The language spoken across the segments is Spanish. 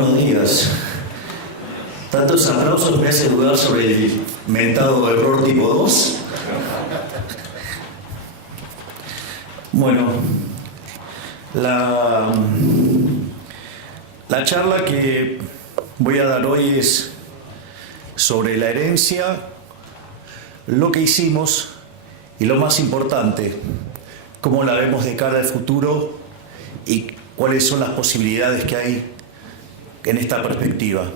Buenos días. Tantos aplausos me hacen dudar sobre el mentado error tipo 2. Bueno, la charla que voy a dar hoy es sobre la herencia, lo que hicimos y lo más importante, cómo la vemos de cara al futuro y cuáles son las posibilidades que hay en esta perspectiva.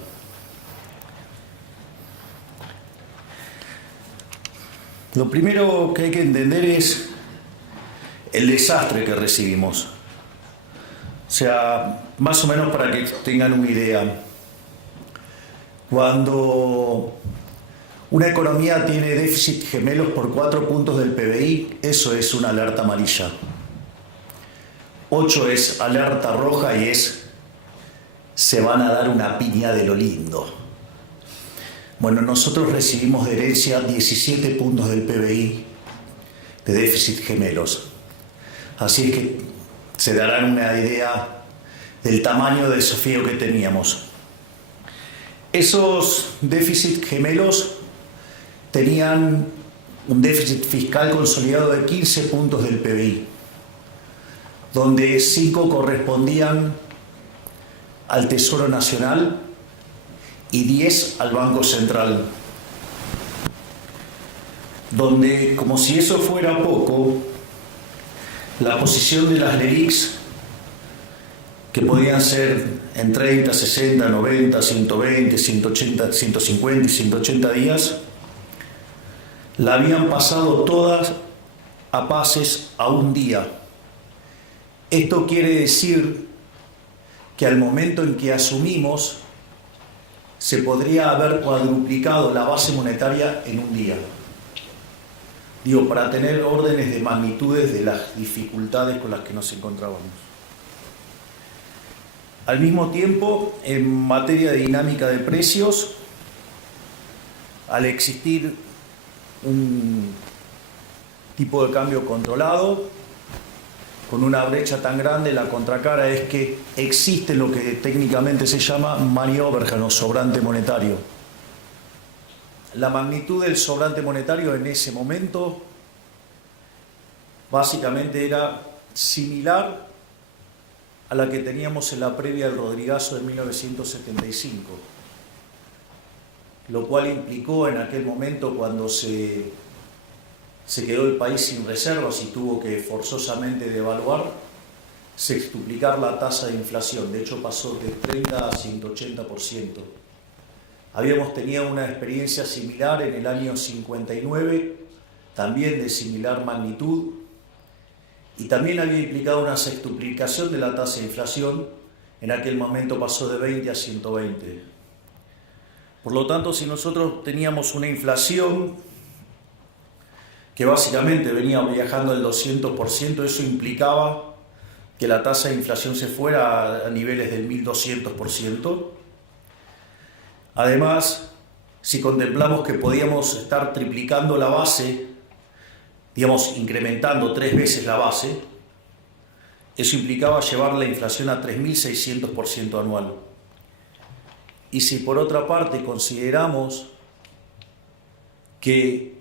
Lo primero que hay que entender es el desastre que recibimos. O sea, más o menos para que tengan una idea. Cuando una economía tiene déficit gemelos por 4 puntos del PBI, eso es una alerta amarilla. 8 es alerta roja y se van a dar una piña de lo lindo. Bueno, nosotros recibimos de herencia 17 puntos del PBI de déficit gemelos. Así es que se darán una idea del tamaño de desafío que teníamos. Esos déficit gemelos tenían un déficit fiscal consolidado de 15 puntos del PBI, donde 5 correspondían al Tesoro Nacional y 10 al Banco Central, donde, como si eso fuera poco, la posición de las LELIQs, que podían ser en 30, 60, 90, 120, 180, 150 y 180 días, la habían pasado todas a pases a un día. Esto quiere decir que al momento en que asumimos, se podría haber cuadruplicado la base monetaria en un día. Digo, para tener órdenes de magnitudes de las dificultades con las que nos encontrábamos. Al mismo tiempo, en materia de dinámica de precios, al existir un tipo de cambio controlado, con una brecha tan grande, la contracara es que existe lo que técnicamente se llama money overhang o sobrante monetario. La magnitud del sobrante monetario en ese momento básicamente era similar a la que teníamos en la previa del Rodrigazo de 1975, lo cual implicó en aquel momento, cuando se quedó el país sin reservas y tuvo que forzosamente devaluar, sextuplicar la tasa de inflación. De hecho, pasó de 30 a 180%. Habíamos tenido una experiencia similar en el año 59, también de similar magnitud, y también había implicado una sextuplicación de la tasa de inflación. En aquel momento pasó de 20 a 120. Por lo tanto, si nosotros teníamos una inflación que básicamente venía viajando al 200%, eso implicaba que la tasa de inflación se fuera a niveles del 1200%. Además, si contemplamos que podíamos estar triplicando la base, digamos, incrementando 3 veces la base, eso implicaba llevar la inflación a 3600% anual. Y si por otra parte consideramos que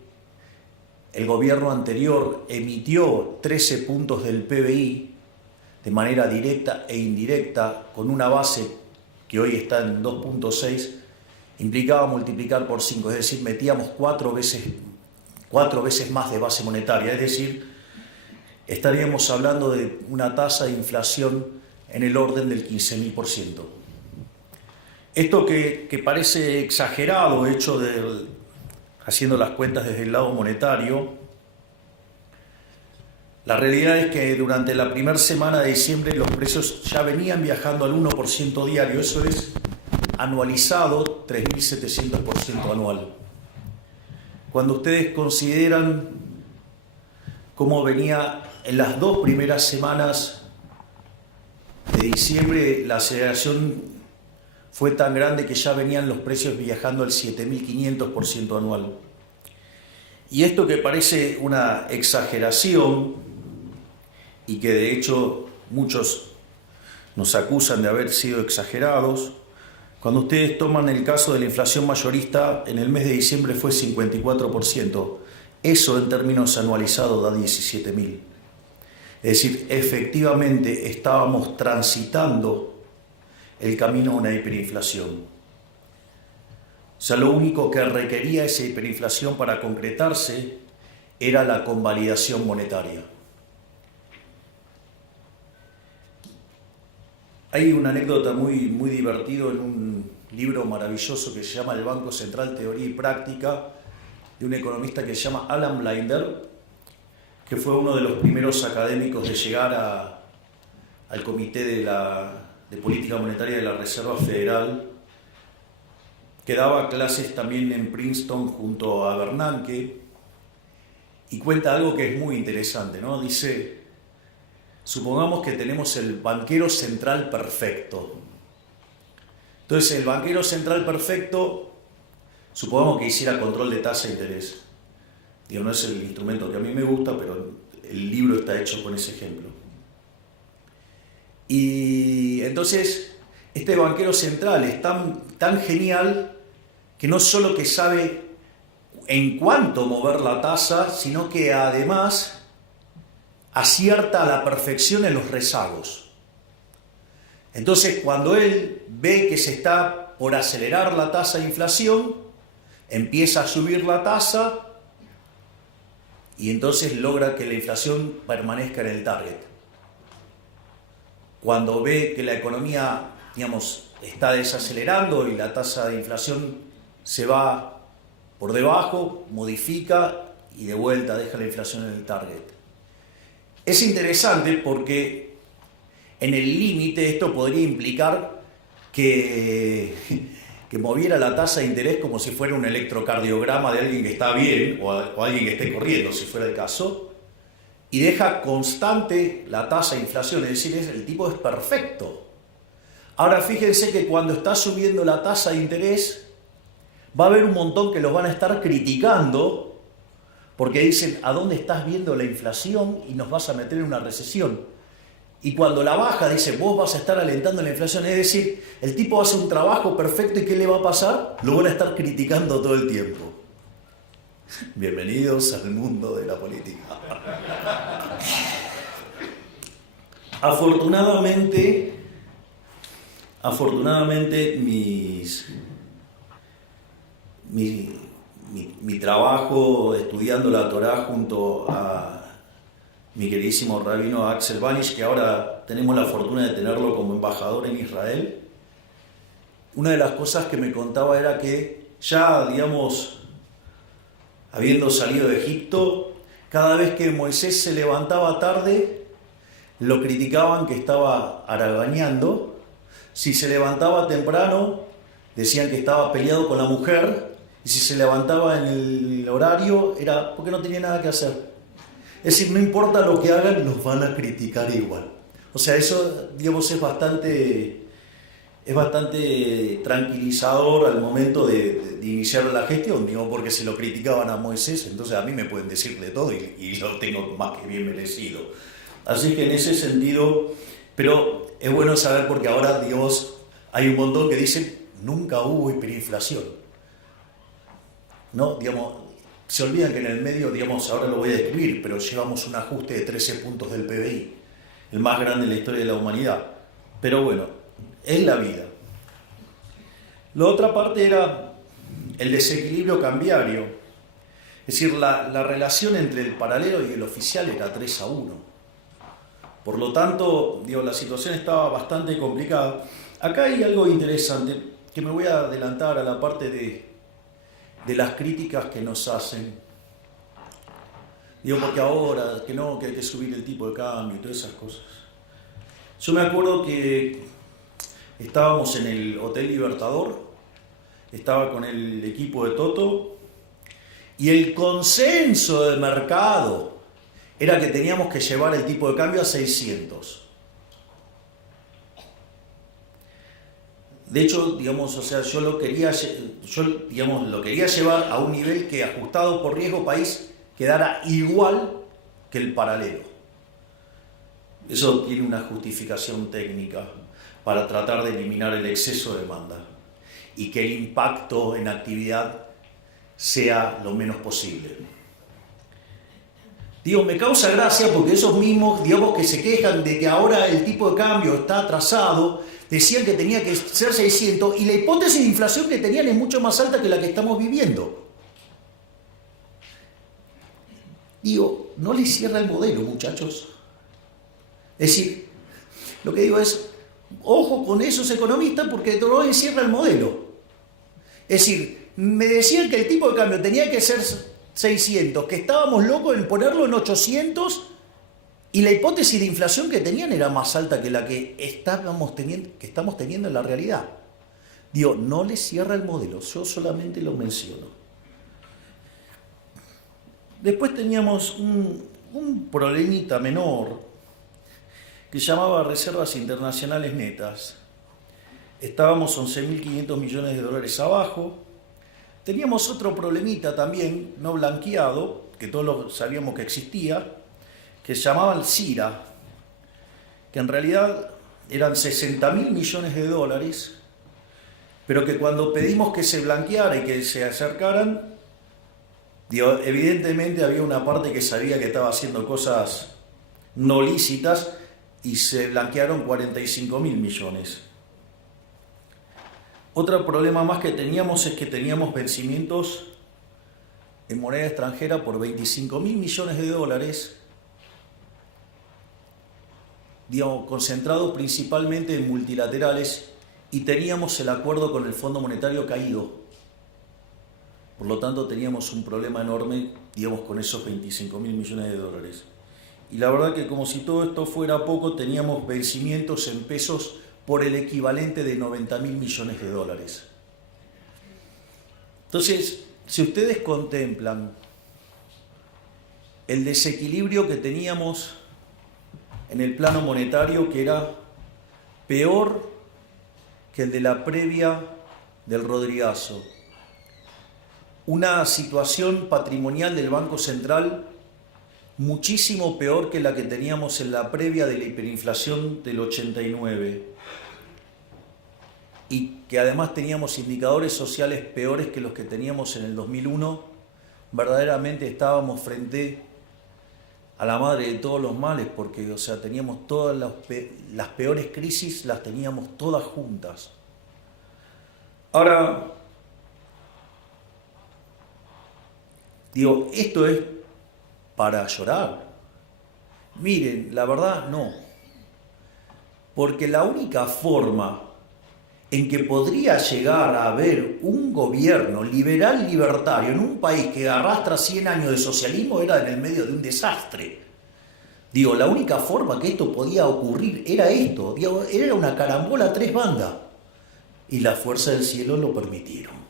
el gobierno anterior emitió 13 puntos del PBI de manera directa e indirecta, con una base que hoy está en 2.6, implicaba multiplicar por 5, es decir, metíamos 4 veces más de base monetaria, es decir, estaríamos hablando de una tasa de inflación en el orden del 15.000%. Esto que parece exagerado, hecho haciendo las cuentas desde el lado monetario, la realidad es que durante la primera semana de diciembre los precios ya venían viajando al 1% diario, eso es anualizado 3.700% anual. Cuando ustedes consideran cómo venía en las 2 primeras semanas de diciembre, la aceleración fue tan grande que ya venían los precios viajando al 7.500% anual. Y esto, que parece una exageración y que de hecho muchos nos acusan de haber sido exagerados, Cuando ustedes toman el caso de la inflación mayorista, en el mes de diciembre fue 54%. Eso en términos anualizados da 17.000. Es decir, efectivamente estábamos transitando el camino a una hiperinflación. O sea, lo único que requería esa hiperinflación para concretarse era la convalidación monetaria. Hay una anécdota muy divertida en un libro maravilloso que se llama El Banco Central, Teoría y Práctica, de un economista que se llama Alan Blinder, que fue uno de los primeros académicos de llegar al Comité de Política Monetaria de la Reserva Federal, que daba clases también en Princeton junto a Bernanke, y cuenta algo que es muy interesante, ¿no? Dice, supongamos que tenemos el banquero central perfecto. Entonces, el banquero central perfecto, supongamos que hiciera control de tasa de interés. Digo, no es el instrumento que a mí me gusta, pero el libro está hecho con ese ejemplo. Y entonces, este banquero central es tan genial que no solo que sabe en cuánto mover la tasa, sino que además acierta a la perfección en los rezagos. Entonces, cuando él ve que se está por acelerar la tasa de inflación, empieza a subir la tasa y entonces logra que la inflación permanezca en el target. Cuando ve que la economía, digamos, está desacelerando y la tasa de inflación se va por debajo, modifica y de vuelta deja la inflación en el target. Es interesante porque en el límite esto podría implicar que moviera la tasa de interés como si fuera un electrocardiograma de alguien que está bien o alguien que esté corriendo, si fuera el caso, y deja constante la tasa de inflación, es decir, el tipo es perfecto. Ahora fíjense que cuando está subiendo la tasa de interés, va a haber un montón que los van a estar criticando porque dicen, ¿a dónde estás viendo la inflación y nos vas a meter en una recesión? Y cuando la baja, dice, vos vas a estar alentando la inflación. Es decir, el tipo hace un trabajo perfecto y ¿qué le va a pasar? Lo van a estar criticando todo el tiempo. Bienvenidos al mundo de la política. Afortunadamente mi trabajo estudiando la Torá junto a mi queridísimo rabino Axel Banish, que ahora tenemos la fortuna de tenerlo como embajador en Israel, una de las cosas que me contaba era que ya, digamos, habiendo salido de Egipto, cada vez que Moisés se levantaba tarde, lo criticaban que estaba haraganeando. Si se levantaba temprano, decían que estaba peleado con la mujer, y si se levantaba en el horario, era porque no tenía nada que hacer. Es decir, no importa lo que hagan, nos van a criticar igual. O sea, eso, digamos, es bastante tranquilizador al momento de iniciar la gestión, digo, porque se lo criticaban a Moisés, entonces a mí me pueden decir de todo y lo tengo más que bien merecido. Así que en ese sentido, pero es bueno saber porque ahora, digamos, hay un montón que dicen, nunca hubo hiperinflación. ¿No? Digamos, se olvidan que en el medio, digamos, ahora lo voy a describir, pero llevamos un ajuste de 13 puntos del PBI, el más grande en la historia de la humanidad. Pero bueno, es la vida. La otra parte era el desequilibrio cambiario. Es decir, la relación entre el paralelo y el oficial era 3-1. Por lo tanto, digo, la situación estaba bastante complicada. Acá hay algo interesante, que me voy a adelantar a la parte de las críticas que nos hacen. Digo, porque ahora, que no, que hay que subir el tipo de cambio y todas esas cosas. Yo me acuerdo que estábamos en el Hotel Libertador, estaba con el equipo de Toto, y el consenso del mercado era que teníamos que llevar el tipo de cambio a 600. De hecho, digamos, o sea, yo lo quería llevar a un nivel que, ajustado por riesgo país, quedara igual que el paralelo. Eso tiene una justificación técnica para tratar de eliminar el exceso de demanda. y que el impacto en actividad sea lo menos posible. Digo, me causa gracia porque esos mismos, digamos, que se quejan de que ahora el tipo de cambio está atrasado, decían que tenía que ser 600 y la hipótesis de inflación que tenían es mucho más alta que la que estamos viviendo. Digo, no les cierra el modelo, muchachos. Es decir, lo que digo es, ojo con esos economistas porque no les cierra el modelo. Es decir, me decían que el tipo de cambio tenía que ser 600, que estábamos locos en ponerlo en 800 y la hipótesis de inflación que tenían era más alta que la que estamos teniendo en la realidad. Digo, no les cierra el modelo, yo solamente lo menciono. Después teníamos un problemita menor que se llamaba reservas internacionales netas. Estábamos 11.500 millones de dólares abajo. Teníamos otro problemita también, no blanqueado, que todos sabíamos que existía, que se llamaba el CIRA, que en realidad eran 60.000 millones de dólares, pero que cuando pedimos que se blanqueara y que se acercaran, evidentemente había una parte que sabía que estaba haciendo cosas no lícitas y se blanquearon 45.000 millones. Otro problema más que teníamos es que teníamos vencimientos en moneda extranjera por 25.000 millones de dólares, concentrados principalmente en multilaterales, y teníamos el acuerdo con el Fondo Monetario caído. Por lo tanto, teníamos un problema enorme, con esos 25.000 millones de dólares. Y la verdad que como si todo esto fuera poco, teníamos vencimientos en pesos por el equivalente de 90.000 millones de dólares. Entonces, si ustedes contemplan el desequilibrio que teníamos en el plano monetario, que era peor que el de la previa del Rodrigazo, una situación patrimonial del Banco Central muchísimo peor que la que teníamos en la previa de la hiperinflación del 89, y que además teníamos indicadores sociales peores que los que teníamos en el 2001, verdaderamente estábamos frente a la madre de todos los males, porque teníamos todas las peores crisis, las teníamos todas juntas. Ahora, esto es para llorar. Miren, la verdad no. Porque la única forma en que podría llegar a haber un gobierno liberal libertario en un país que arrastra 100 años de socialismo era en el medio de un desastre. La única forma que esto podía ocurrir era esto. Era una carambola a 3 bandas. Y la fuerza del cielo lo permitieron.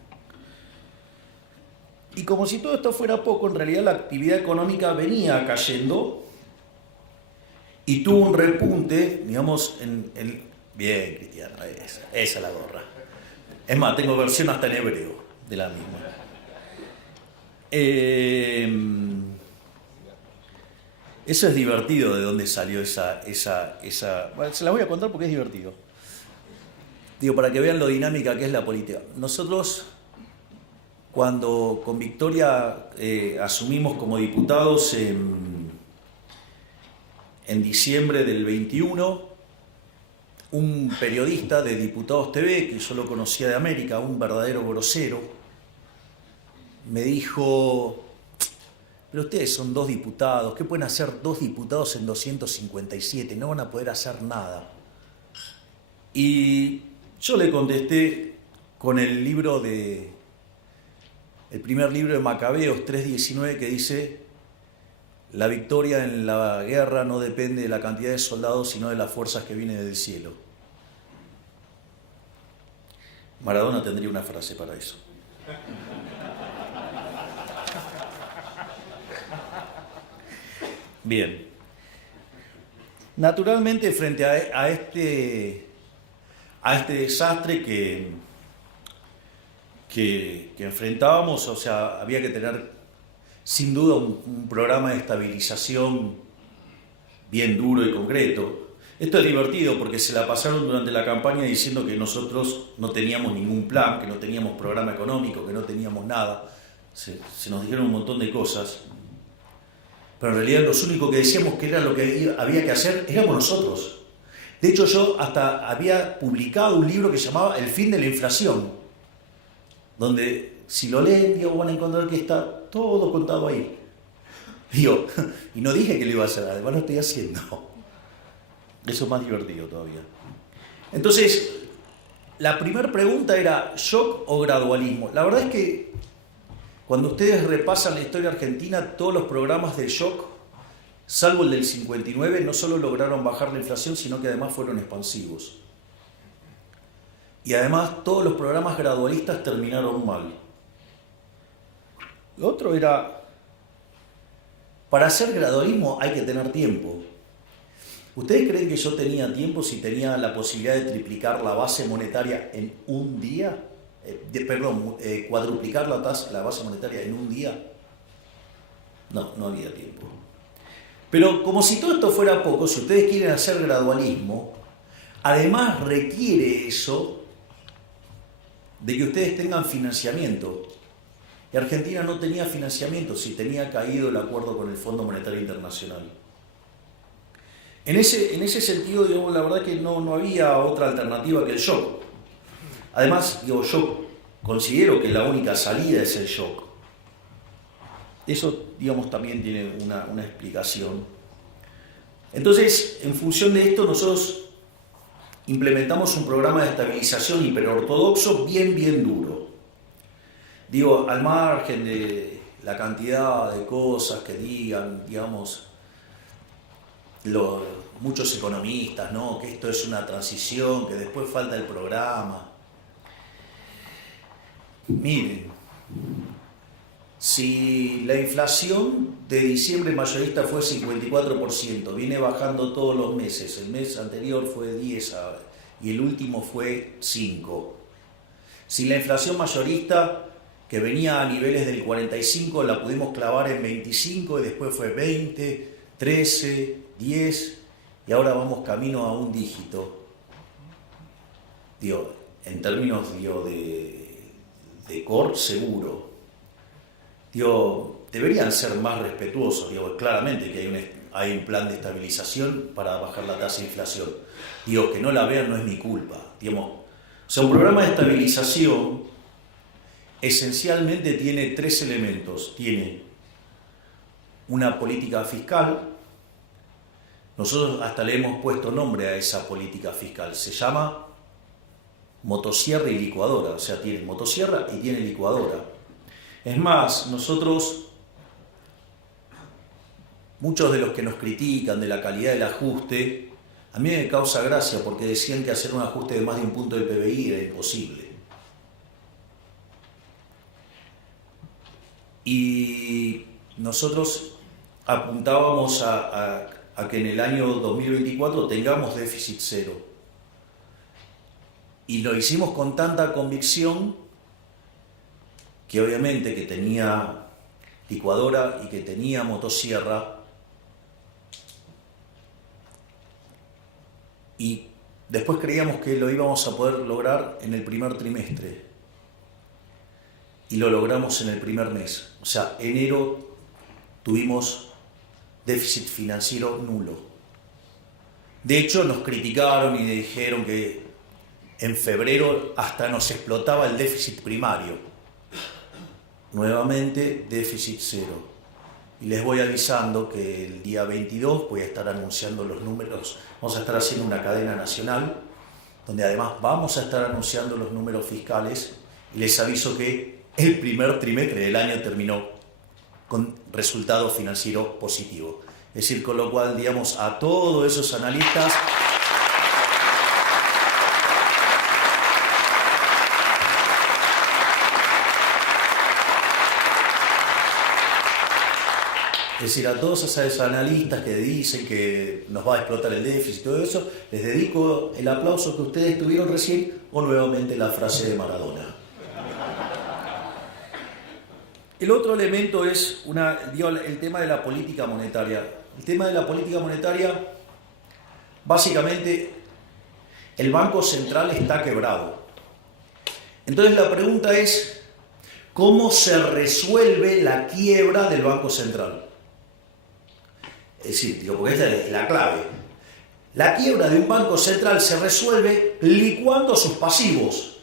Y como si todo esto fuera poco, en realidad la actividad económica venía cayendo y tuvo un repunte, en el... Bien, Cristiano, esa es la gorra. Es más, tengo versión hasta en hebreo de la misma. Eso es divertido, de dónde salió esa... Bueno, se la voy a contar porque es divertido. Para que vean lo dinámica que es la política. Nosotros, cuando con Victoria asumimos como diputados en diciembre del 21, un periodista de Diputados TV, que yo lo conocía de América, un verdadero grosero, me dijo: pero ustedes son 2 diputados, ¿qué pueden hacer 2 diputados en 257? No van a poder hacer nada. Y yo le contesté con el primer libro de Macabeos 3:19, que dice: la victoria en la guerra no depende de la cantidad de soldados, sino de las fuerzas que vienen del cielo. Maradona tendría una frase para eso. Bien. Naturalmente, frente a este desastre que enfrentábamos, había que tener sin duda un programa de estabilización bien duro y concreto. Es Esto es divertido porque se la pasaron durante la campaña diciendo que nosotros no teníamos ningún plan, que no teníamos programa económico, que no teníamos nada. Se nos dijeron un montón de cosas. Pero en realidad los únicos que decíamos que era lo que había que hacer éramos nosotros. De hecho, yo hasta había publicado un libro que se llamaba El fin de la inflación, donde si lo leen, digo, van a encontrar que está todo contado ahí. Digo, y no dije que lo iba a hacer, además lo estoy haciendo. Eso es más divertido todavía. Entonces, la primera pregunta era, ¿shock o gradualismo? La verdad es que cuando ustedes repasan la historia argentina, todos los programas de shock, salvo el del 59, no solo lograron bajar la inflación, sino que además fueron expansivos. Y además todos los programas gradualistas terminaron mal. Lo otro era, para hacer gradualismo hay que tener tiempo. ¿Ustedes creen que yo tenía tiempo si tenía la posibilidad de triplicar la base monetaria en un día? Cuadruplicar la base monetaria en un día. No había tiempo. Pero como si todo esto fuera poco, si ustedes quieren hacer gradualismo, además requiere eso de que ustedes tengan financiamiento. Y Argentina no tenía financiamiento si tenía caído el acuerdo con el Fondo Monetario Internacional. En ese sentido, digamos, la verdad que no había otra alternativa que el shock. Además, yo considero que la única salida es el shock. Eso, digamos, también tiene una explicación. Entonces, en función de esto, nosotros implementamos un programa de estabilización hiperortodoxo bien duro. Digo, al margen de la cantidad de cosas que digan, digamos, muchos economistas, ¿no? Que esto es una transición, que después falta el programa. Miren, si la inflación de diciembre mayorista fue 54%, viene bajando todos los meses, el mes anterior fue 10 y el último fue 5. Si la inflación mayorista, que venía a niveles del 45, la pudimos clavar en 25 y después fue 20, 13, 10 y ahora vamos camino a un dígito. Digo, en términos de core seguro. Digo, deberían ser más respetuosos. Digo, claramente que hay un plan de estabilización para bajar la tasa de inflación. Digo, que no la vean no es mi culpa. Digamos, o sea, un programa de estabilización esencialmente tiene 3 elementos. Tiene una política fiscal. Nosotros hasta le hemos puesto nombre a esa política fiscal. Se llama motosierra y licuadora. O sea, tiene motosierra y tiene licuadora. Es más, muchos de los que nos critican de la calidad del ajuste, a mí me causa gracia porque decían que hacer un ajuste de más de un punto del PBI era imposible. Y nosotros apuntábamos a que en el año 2024 tengamos déficit cero. Y lo hicimos con tanta convicción que obviamente que tenía licuadora y que tenía motosierra. Y después creíamos que lo íbamos a poder lograr en el primer trimestre. Y lo logramos en el primer mes. O sea, enero tuvimos déficit financiero nulo. De hecho, nos criticaron y dijeron que en febrero hasta nos explotaba el déficit primario. Nuevamente, déficit cero. Y les voy avisando que el día 22 voy a estar anunciando los números. Vamos a estar haciendo una cadena nacional, donde además vamos a estar anunciando los números fiscales. Y les aviso que el primer trimestre del año terminó con resultado financiero positivo. Es decir, con lo cual, digamos, a todos esos analistas es decir, a todos esos analistas que dicen que nos va a explotar el déficit y todo eso, les dedico el aplauso que ustedes tuvieron recién o nuevamente la frase de Maradona. El otro elemento es el tema de la política monetaria. El tema de la política monetaria, Básicamente, el Banco Central está quebrado. Entonces la pregunta es, ¿cómo se resuelve la quiebra del Banco Central? Es decir, porque esta es la clave. La quiebra de un banco central se resuelve licuando sus pasivos.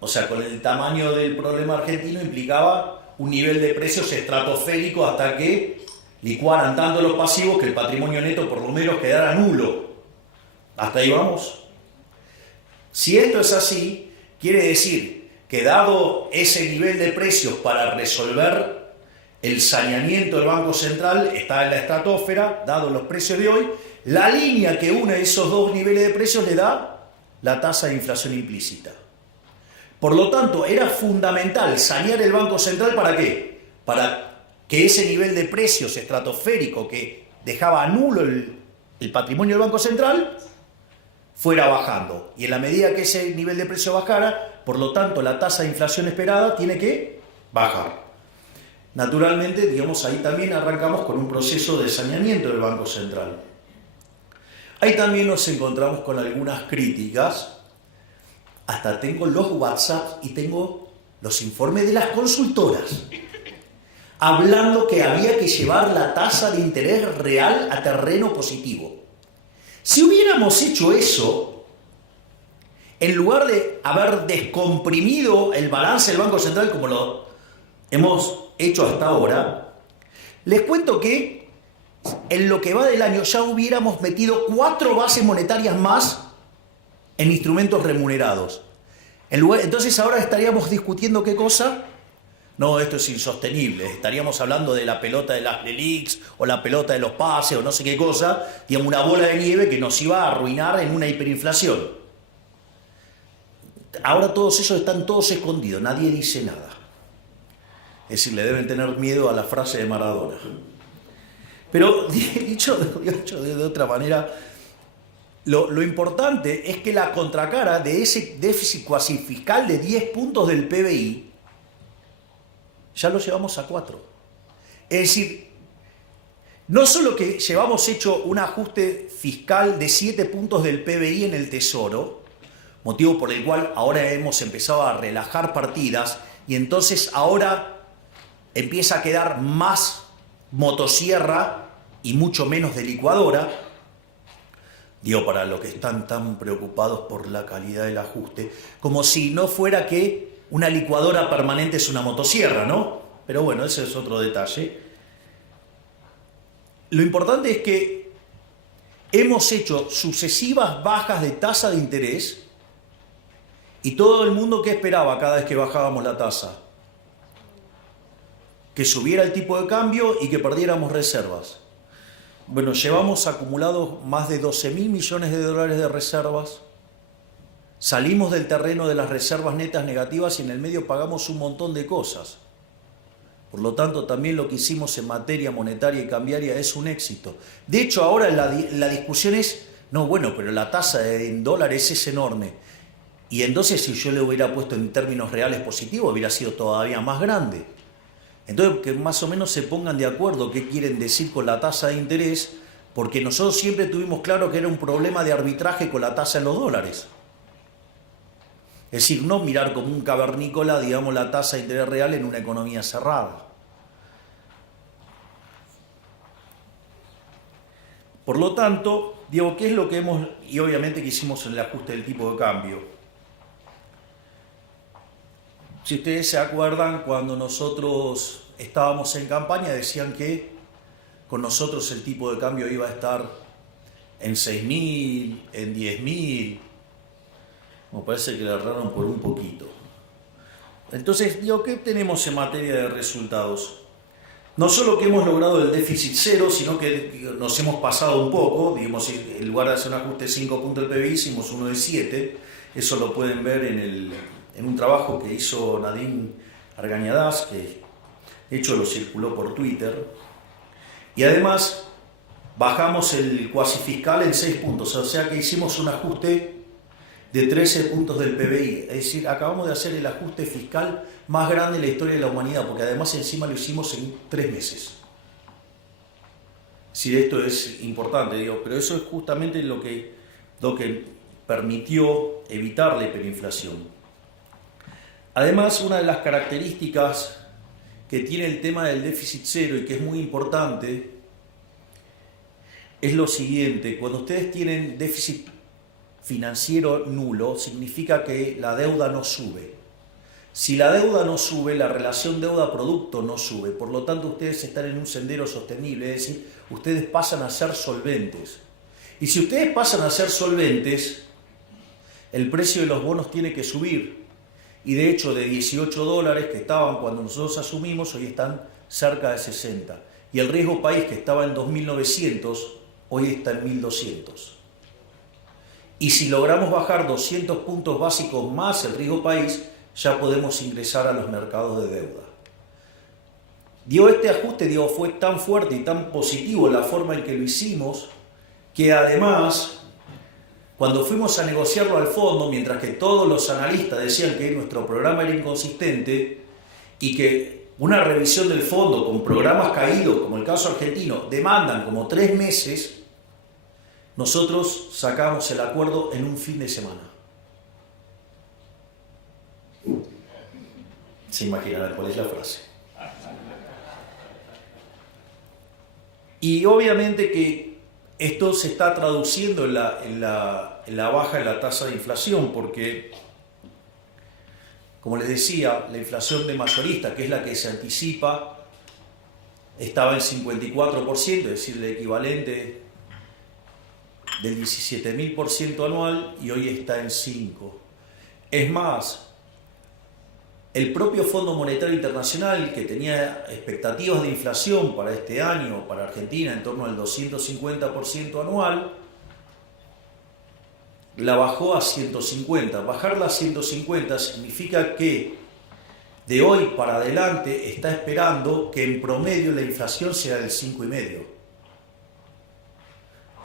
O sea, con el tamaño del problema argentino implicaba un nivel de precios estratosférico hasta que licuaran tanto los pasivos que el patrimonio neto por lo menos quedara nulo. ¿Hasta ahí vamos? Si esto es así, quiere decir que dado ese nivel de precios para resolver el saneamiento del Banco Central está en la estratosfera, dado los precios de hoy, la línea que une esos dos niveles de precios le da la tasa de inflación implícita. Por lo tanto, era fundamental sanear el Banco Central, ¿para qué? Para que ese nivel de precios estratosférico que dejaba nulo el patrimonio del Banco Central fuera bajando. Y en la medida que ese nivel de precio bajara, por lo tanto, la tasa de inflación esperada tiene que bajar. Naturalmente, digamos, ahí también arrancamos con un proceso de saneamiento del Banco Central. Ahí también nos encontramos con algunas críticas. Hasta tengo los WhatsApp y tengo los informes de las consultoras hablando que había que llevar la tasa de interés real a terreno positivo. Si hubiéramos hecho eso, en lugar de haber descomprimido el balance del Banco Central como lo hemos hecho hasta ahora, les cuento que en lo que va del año ya hubiéramos metido 4 bases monetarias más en instrumentos remunerados. Entonces ahora estaríamos discutiendo ¿qué cosa? No, esto es insostenible. Estaríamos hablando de la pelota de las LELIQs o la pelota de los pases o no sé qué cosa, digamos una bola de nieve que nos iba a arruinar en una hiperinflación. Ahora todos esos están todos escondidos, nadie dice nada. Es decir, le deben tener miedo a la frase de Maradona. Pero dicho de otra manera, lo importante es que la contracara de ese déficit cuasi fiscal de 10 puntos del PBI ya lo llevamos a 4. Es decir, no solo que llevamos hecho un ajuste fiscal de 7 puntos del PBI en el Tesoro, motivo por el cual ahora hemos empezado a relajar partidas y entonces ahora empieza a quedar más motosierra y mucho menos de licuadora. Digo, para los que están tan preocupados por la calidad del ajuste, como si no fuera que una licuadora permanente es una motosierra, ¿no? Pero bueno, ese es otro detalle. Lo importante es que hemos hecho sucesivas bajas de tasa de interés y todo el mundo, ¿qué esperaba cada vez que bajábamos la tasa? Que subiera el tipo de cambio y que perdiéramos reservas. Bueno, llevamos acumulados más de 12.000 millones de dólares de reservas. Salimos del terreno de las reservas netas negativas y en el medio pagamos un montón de cosas. Por lo tanto, también lo que hicimos en materia monetaria y cambiaria es un éxito. De hecho, ahora la discusión es, no, bueno, pero la tasa en dólares es enorme. Y entonces, si yo le hubiera puesto en términos reales positivos, hubiera sido todavía más grande. Entonces, que más o menos se pongan de acuerdo qué quieren decir con la tasa de interés, porque nosotros siempre tuvimos claro que era un problema de arbitraje con la tasa en los dólares. Es decir, no mirar como un cavernícola, digamos, la tasa de interés real en una economía cerrada. Por lo tanto, digo, ¿qué es lo que hemos, y obviamente que hicimos en el ajuste del tipo de cambio? Si ustedes se acuerdan, cuando nosotros estábamos en campaña, decían que con nosotros el tipo de cambio iba a estar en 6.000, en 10.000. Me parece que le erraron por un poquito. Entonces, digo, ¿qué tenemos en materia de resultados? No solo que hemos logrado el déficit cero, sino que nos hemos pasado un poco. Digamos, en lugar de hacer un ajuste de 5 puntos del PBI, hicimos uno de 7. Eso lo pueden ver en un trabajo que hizo Nadine Argañadás, que de hecho lo circuló por Twitter. Y además, bajamos el cuasi fiscal en 6 puntos. O sea que hicimos un ajuste de 13 puntos del PBI, es decir, acabamos de hacer el ajuste fiscal más grande en la historia de la humanidad, porque además encima lo hicimos en 3 meses. Sí, esto es importante, digo, pero eso es justamente lo que permitió evitar la hiperinflación. Además, una de las características que tiene el tema del déficit cero y que es muy importante es lo siguiente: cuando ustedes tienen déficit financiero nulo, significa que la deuda no sube. Si la deuda no sube, la relación deuda-producto no sube. Por lo tanto, ustedes están en un sendero sostenible, es decir, ustedes pasan a ser solventes. Y si ustedes pasan a ser solventes, el precio de los bonos tiene que subir. Y de hecho, de $18 que estaban cuando nosotros asumimos, hoy están cerca de 60. Y el riesgo país, que estaba en 2.900, hoy está en 1.200. Y si logramos bajar 200 puntos básicos más el riesgo país, ya podemos ingresar a los mercados de deuda. Este ajuste fue tan fuerte y tan positivo la forma en que lo hicimos, que además, cuando fuimos a negociarlo al fondo, mientras que todos los analistas decían que nuestro programa era inconsistente y que una revisión del fondo con programas caídos, como el caso argentino, demandan como 3 meses, nosotros sacamos el acuerdo en un fin de semana. Se imaginarán cuál es la frase. Y obviamente que esto se está traduciendo en la baja de la tasa de inflación, porque, como les decía, la inflación de mayorista, que es la que se anticipa, estaba en 54%, es decir, el equivalente del 17.000% anual, y hoy está en 5%. Es más, el propio Fondo Monetario Internacional, que tenía expectativas de inflación para este año, para Argentina, en torno al 250% anual, la bajó a 150. Bajarla a 150 significa que de hoy para adelante está esperando que en promedio la inflación sea del 5,5.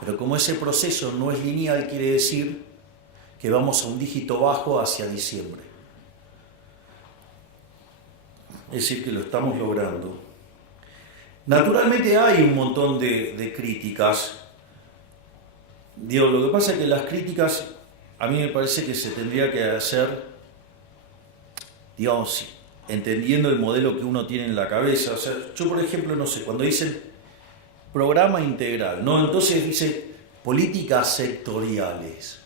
Pero como ese proceso no es lineal, quiere decir que vamos a un dígito bajo hacia diciembre. Es decir, que lo estamos logrando. Naturalmente hay un montón de críticas. Lo que pasa es que las críticas, a mí me parece que se tendría que hacer, entendiendo el modelo que uno tiene en la cabeza. O sea, yo, por ejemplo, no sé, cuando dicen programa integral, ¿no? Entonces dice políticas sectoriales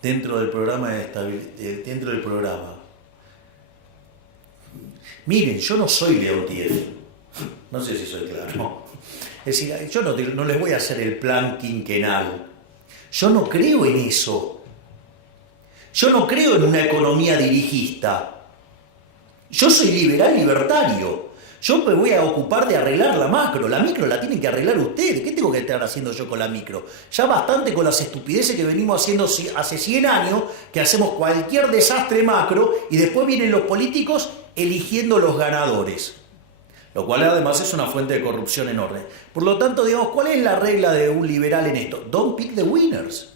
dentro del programa dentro del programa. Miren, yo no soy Leontiev, no sé si soy claro. Es decir, yo no les voy a hacer el plan quinquenal. Yo no creo en eso. Yo no creo en una economía dirigista. Yo soy liberal libertario. Yo me voy a ocupar de arreglar la macro. La micro la tienen que arreglar ustedes. ¿Qué tengo que estar haciendo yo con la micro? Ya bastante con las estupideces que venimos haciendo hace 100 años, que hacemos cualquier desastre macro y después vienen los políticos eligiendo los ganadores. Lo cual además es una fuente de corrupción enorme. Por lo tanto, ¿cuál es la regla de un liberal en esto? Don't pick the winners.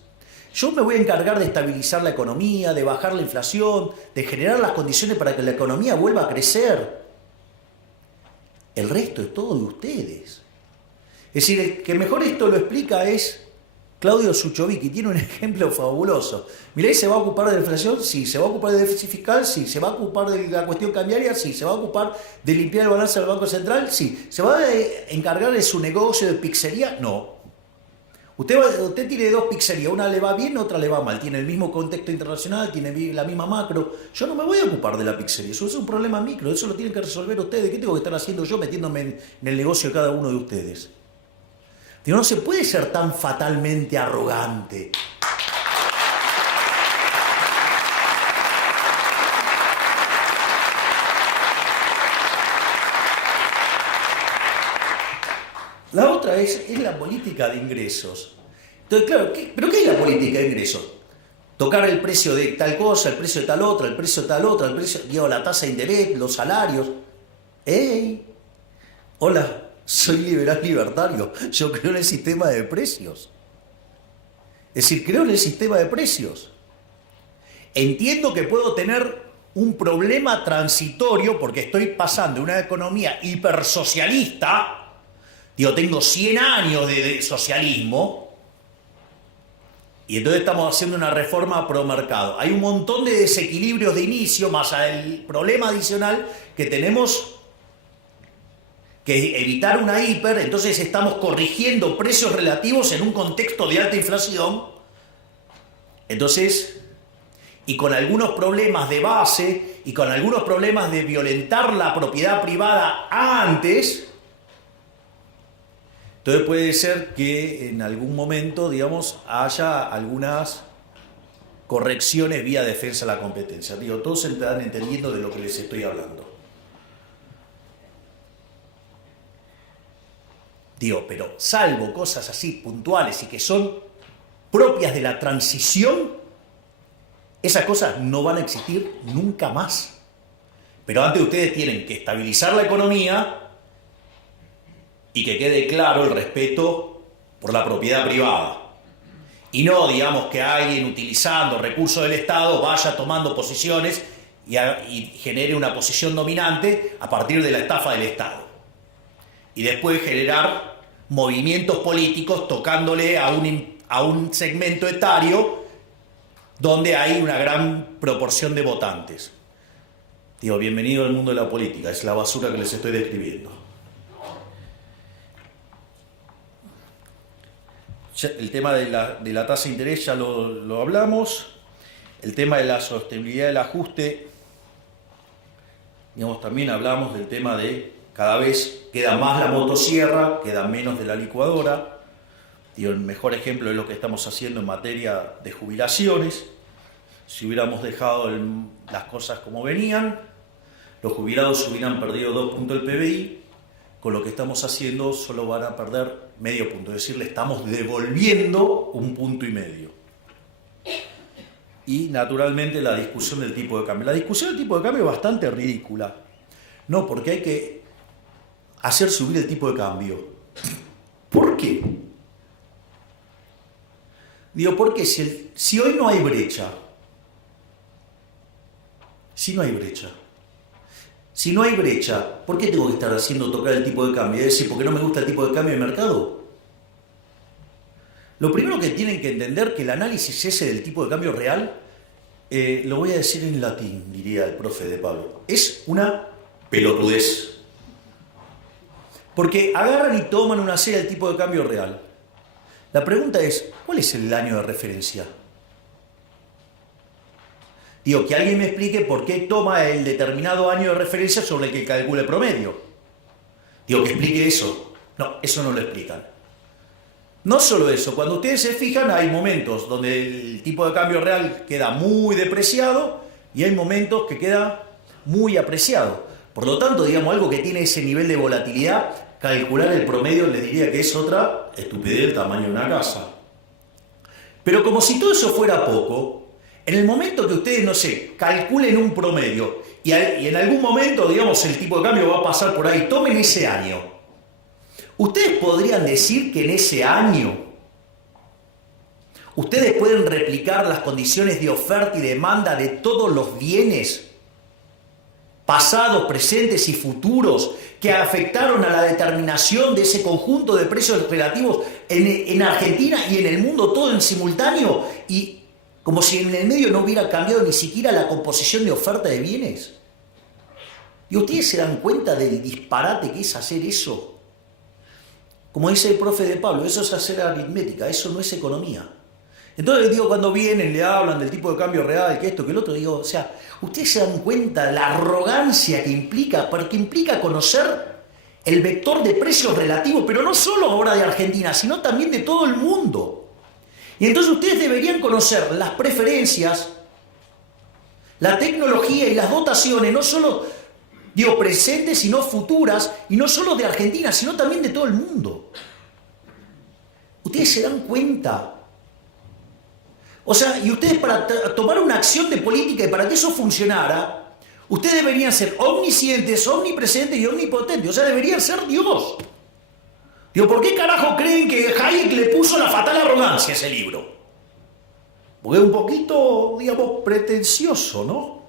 Yo me voy a encargar de estabilizar la economía, de bajar la inflación, de generar las condiciones para que la economía vuelva a crecer. El resto es todo de ustedes. Es decir, el que mejor esto lo explica es Claudio Suchovicki. Tiene un ejemplo fabuloso. Milei se va a ocupar de la inflación, sí. Se va a ocupar del déficit fiscal, sí. Se va a ocupar de la cuestión cambiaria, sí. Se va a ocupar de limpiar el balance del Banco Central, sí. ¿Se va a encargar de su negocio de pizzería? No. Usted tiene 2 pizzerías, una le va bien, otra le va mal. Tiene el mismo contexto internacional, tiene la misma macro. Yo no me voy a ocupar de la pizzería, eso es un problema micro, eso lo tienen que resolver ustedes. ¿Qué tengo que estar haciendo yo metiéndome en el negocio de cada uno de ustedes? No se puede ser tan fatalmente arrogante. La otra es la política de ingresos. Entonces, claro, ¿pero qué es la política de ingresos? Tocar el precio de tal cosa, el precio de tal otra, el precio de tal otra, el precio, la tasa de interés, los salarios. ¡Ey! Hola, soy liberal libertario. Yo creo en el sistema de precios. Es decir, creo en el sistema de precios. Entiendo que puedo tener un problema transitorio porque estoy pasando de una economía hipersocialista Digo, tengo 100 años de socialismo y entonces estamos haciendo una reforma pro mercado. Hay un montón de desequilibrios de inicio, más el problema adicional que tenemos que evitar una hiper, entonces estamos corrigiendo precios relativos en un contexto de alta inflación. Entonces, y con algunos problemas de base y con algunos problemas de violentar la propiedad privada antes, entonces puede ser que en algún momento, digamos, haya algunas correcciones vía defensa de la competencia. Digo, todos se están entendiendo de lo que les estoy hablando. Digo, pero salvo cosas así puntuales y que son propias de la transición, esas cosas no van a existir nunca más. Pero antes ustedes tienen que estabilizar la economía y que quede claro el respeto por la propiedad privada. Y no, digamos, que alguien utilizando recursos del Estado vaya tomando posiciones y genere una posición dominante a partir de la estafa del Estado. Y después generar movimientos políticos tocándole a un segmento etario donde hay una gran proporción de votantes. Digo, bienvenido al mundo de la política, es la basura que les estoy describiendo. El tema de la tasa de interés ya lo hablamos. El tema de la sostenibilidad del ajuste, digamos, también hablamos del tema de cada vez queda más la motosierra, queda menos de la licuadora. Digo, el mejor ejemplo es lo que estamos haciendo en materia de jubilaciones. Si hubiéramos dejado las cosas como venían, los jubilados hubieran perdido 2 puntos del PBI. Con lo que estamos haciendo solo van a perder medio punto. Es decir, le estamos devolviendo 1,5 puntos. Y naturalmente la discusión del tipo de cambio. La discusión del tipo de cambio es bastante ridícula. No, porque hay que hacer subir el tipo de cambio. ¿Por qué? Digo, porque si hoy no hay brecha, si no hay brecha, ¿por qué tengo que estar haciendo tocar el tipo de cambio? Es decir, ¿por qué no me gusta el tipo de cambio de mercado? Lo primero que tienen que entender que el análisis ese del tipo de cambio real, lo voy a decir en latín, diría el profe de Pablo, es una pelotudez. Porque agarran y toman una serie del tipo de cambio real. La pregunta es, ¿cuál es el año de referencia? Digo, que alguien me explique por qué toma el determinado año de referencia sobre el que calcula el promedio. Digo, que explique eso. No, eso no lo explican. No solo eso, cuando ustedes se fijan, hay momentos donde el tipo de cambio real queda muy depreciado y hay momentos que queda muy apreciado. Por lo tanto, digamos, algo que tiene ese nivel de volatilidad, calcular el promedio les diría que es otra estupidez del tamaño de una casa. Pero como si todo eso fuera poco, en el momento que ustedes, no sé, calculen un promedio y en algún momento, digamos, el tipo de cambio va a pasar por ahí, tomen ese año. Ustedes podrían decir que en ese año ustedes pueden replicar las condiciones de oferta y demanda de todos los bienes pasados, presentes y futuros que afectaron a la determinación de ese conjunto de precios relativos en Argentina y en el mundo todo en simultáneo, y como si en el medio no hubiera cambiado ni siquiera la composición de oferta de bienes. ¿Y ustedes se dan cuenta del disparate que es hacer eso? Como dice el profe de Pablo, eso es hacer aritmética, eso no es economía. Entonces les digo, cuando vienen, le hablan del tipo de cambio real, que esto, que el otro, digo, o sea, ustedes se dan cuenta de la arrogancia que implica, porque implica conocer el vector de precios relativos, pero no solo ahora de Argentina, sino también de todo el mundo. Y entonces ustedes deberían conocer las preferencias, la tecnología y las dotaciones, no solo, digo, presentes, sino futuras, y no solo de Argentina, sino también de todo el mundo. Ustedes se dan cuenta. O sea, y ustedes para tomar una acción de política y para que eso funcionara, ustedes deberían ser omniscientes, omnipresentes y omnipotentes. O sea, deberían ser Dios. Digo, ¿por qué carajo creen que Hayek le puso La fatal arrogancia a ese libro? Porque es un poquito, digamos, pretencioso, ¿no?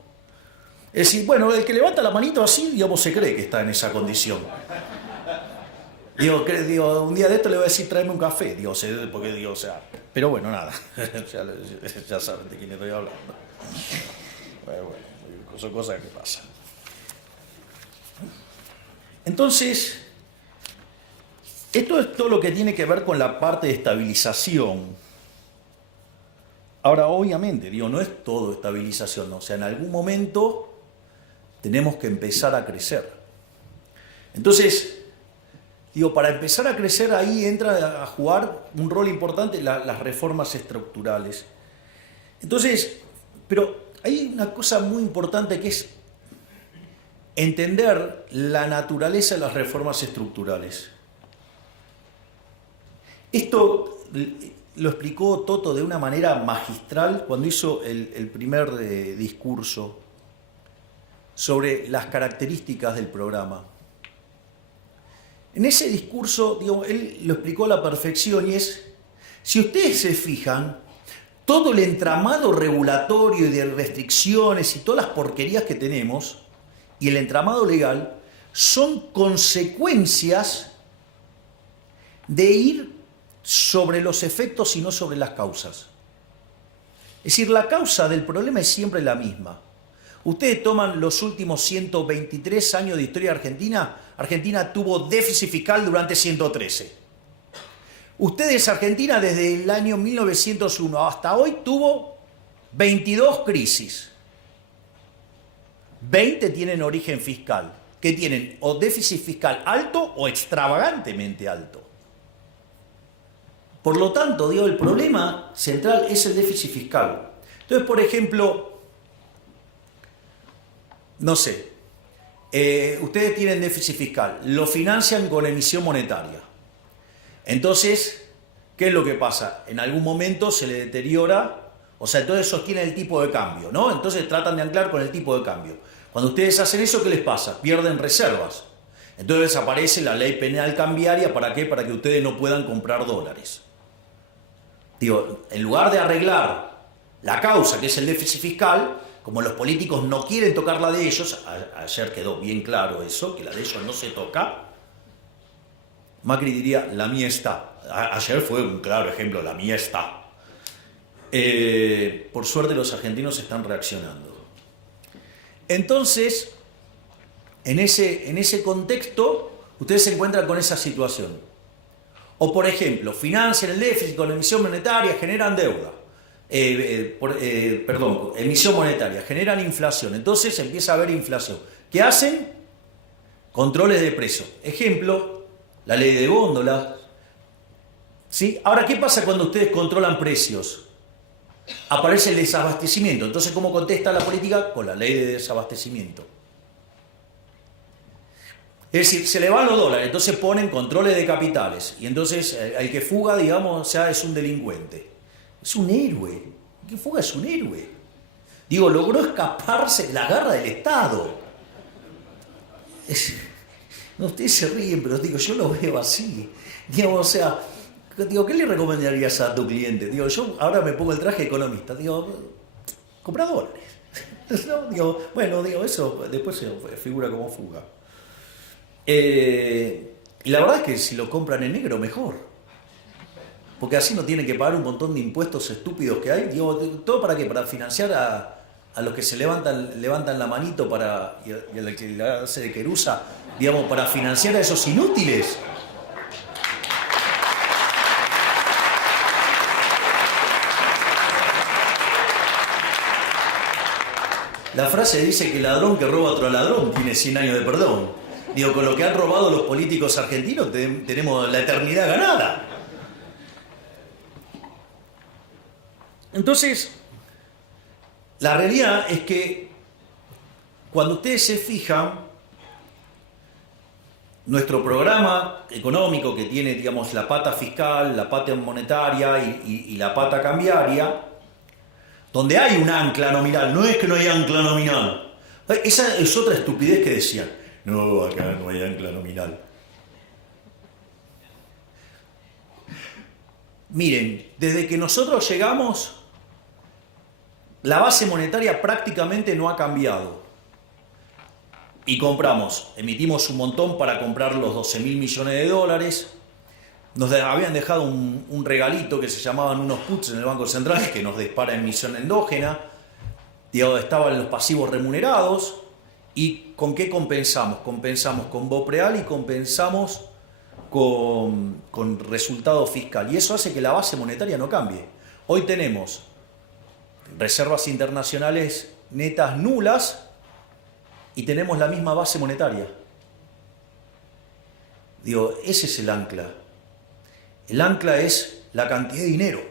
Es decir, bueno, el que levanta la manito así, digamos, se cree que está en esa condición. Digo, un día de esto le voy a decir tráeme un café, porque digo, o sea, pero bueno, nada, ya saben de quién estoy hablando. Bueno, son cosas que pasan. Entonces, esto es todo lo que tiene que ver con la parte de estabilización. Ahora, obviamente, no es todo estabilización, ¿no? O sea, en algún momento tenemos que empezar a crecer. Entonces, para empezar a crecer ahí entra a jugar un rol importante las reformas estructurales. Entonces, pero hay una cosa muy importante que es entender la naturaleza de las reformas estructurales. Esto lo explicó Toto de una manera magistral cuando hizo el primer discurso sobre las características del programa. En ese discurso, él lo explicó a la perfección y es, si ustedes se fijan, todo el entramado regulatorio y de restricciones y todas las porquerías que tenemos y el entramado legal son consecuencias de ir sobre los efectos y no sobre las causas. Es decir, la causa del problema es siempre la misma. Ustedes toman los últimos 123 años de historia argentina, Argentina tuvo déficit fiscal durante 113. Ustedes, Argentina, desde el año 1901 hasta hoy tuvo 22 crisis. 20 tienen origen fiscal, que tienen o déficit fiscal alto o extravagantemente alto. Por lo tanto, el problema central es el déficit fiscal. Entonces, por ejemplo, no sé, ustedes tienen déficit fiscal, lo financian con emisión monetaria. Entonces, ¿qué es lo que pasa? En algún momento se le deteriora, o sea, entonces sostienen el tipo de cambio, ¿no? Entonces tratan de anclar con el tipo de cambio. Cuando ustedes hacen eso, ¿qué les pasa? Pierden reservas. Entonces aparece la ley penal cambiaria, ¿para qué? Para que ustedes no puedan comprar dólares. En lugar de arreglar la causa, que es el déficit fiscal, como los políticos no quieren tocar la de ellos, ayer quedó bien claro eso, que la de ellos no se toca, Macri diría, la mía está. Ayer fue un claro ejemplo, la mía está. Por suerte los argentinos están reaccionando. Entonces, en ese contexto, ustedes se encuentran con esa situación. O, por ejemplo, financian el déficit con emisión monetaria, generan deuda. Emisión monetaria, generan inflación. Entonces empieza a haber inflación. ¿Qué hacen? Controles de precios. Ejemplo, la ley de góndolas. ¿Sí? Ahora, ¿qué pasa cuando ustedes controlan precios? Aparece el desabastecimiento. Entonces, ¿cómo contesta la política? Con la ley de desabastecimiento. Es decir, se le van los dólares, entonces ponen controles de capitales. Y entonces el que fuga, es un delincuente. Es un héroe. El que fuga es un héroe. Logró escaparse de la garra del Estado. No, ustedes se ríen, pero yo lo veo así. ¿Qué le recomendarías a tu cliente? Yo ahora me pongo el traje de economista. Compra dólares. Eso después se figura como fuga. Y la verdad es que si lo compran en negro, mejor. Porque así no tienen que pagar un montón de impuestos estúpidos que hay. ¿Todo para qué? Para financiar a los que se levantan la manito y a la que le hace de querusa, para financiar a esos inútiles. La frase dice que el ladrón que roba a otro ladrón tiene 100 años de perdón. Con lo que han robado los políticos argentinos tenemos la eternidad ganada. Entonces, la realidad es que cuando ustedes se fijan, nuestro programa económico que tiene, la pata fiscal, la pata monetaria y la pata cambiaria, donde hay un ancla nominal, no es que no hay ancla nominal. Esa es otra estupidez que decían. No, acá no hay ancla nominal. Miren, desde que nosotros llegamos, la base monetaria prácticamente no ha cambiado. y compramos, emitimos un montón para comprar los 12.000 millones de dólares. Nos habían dejado un regalito que se llamaban unos puts en el Banco Central que nos dispara emisión endógena. Estaban los pasivos remunerados. ¿Y con qué compensamos? Compensamos con BOPREAL y compensamos con resultado fiscal. Y eso hace que la base monetaria no cambie. Hoy tenemos reservas internacionales netas nulas y tenemos la misma base monetaria. Ese es el ancla. El ancla es la cantidad de dinero.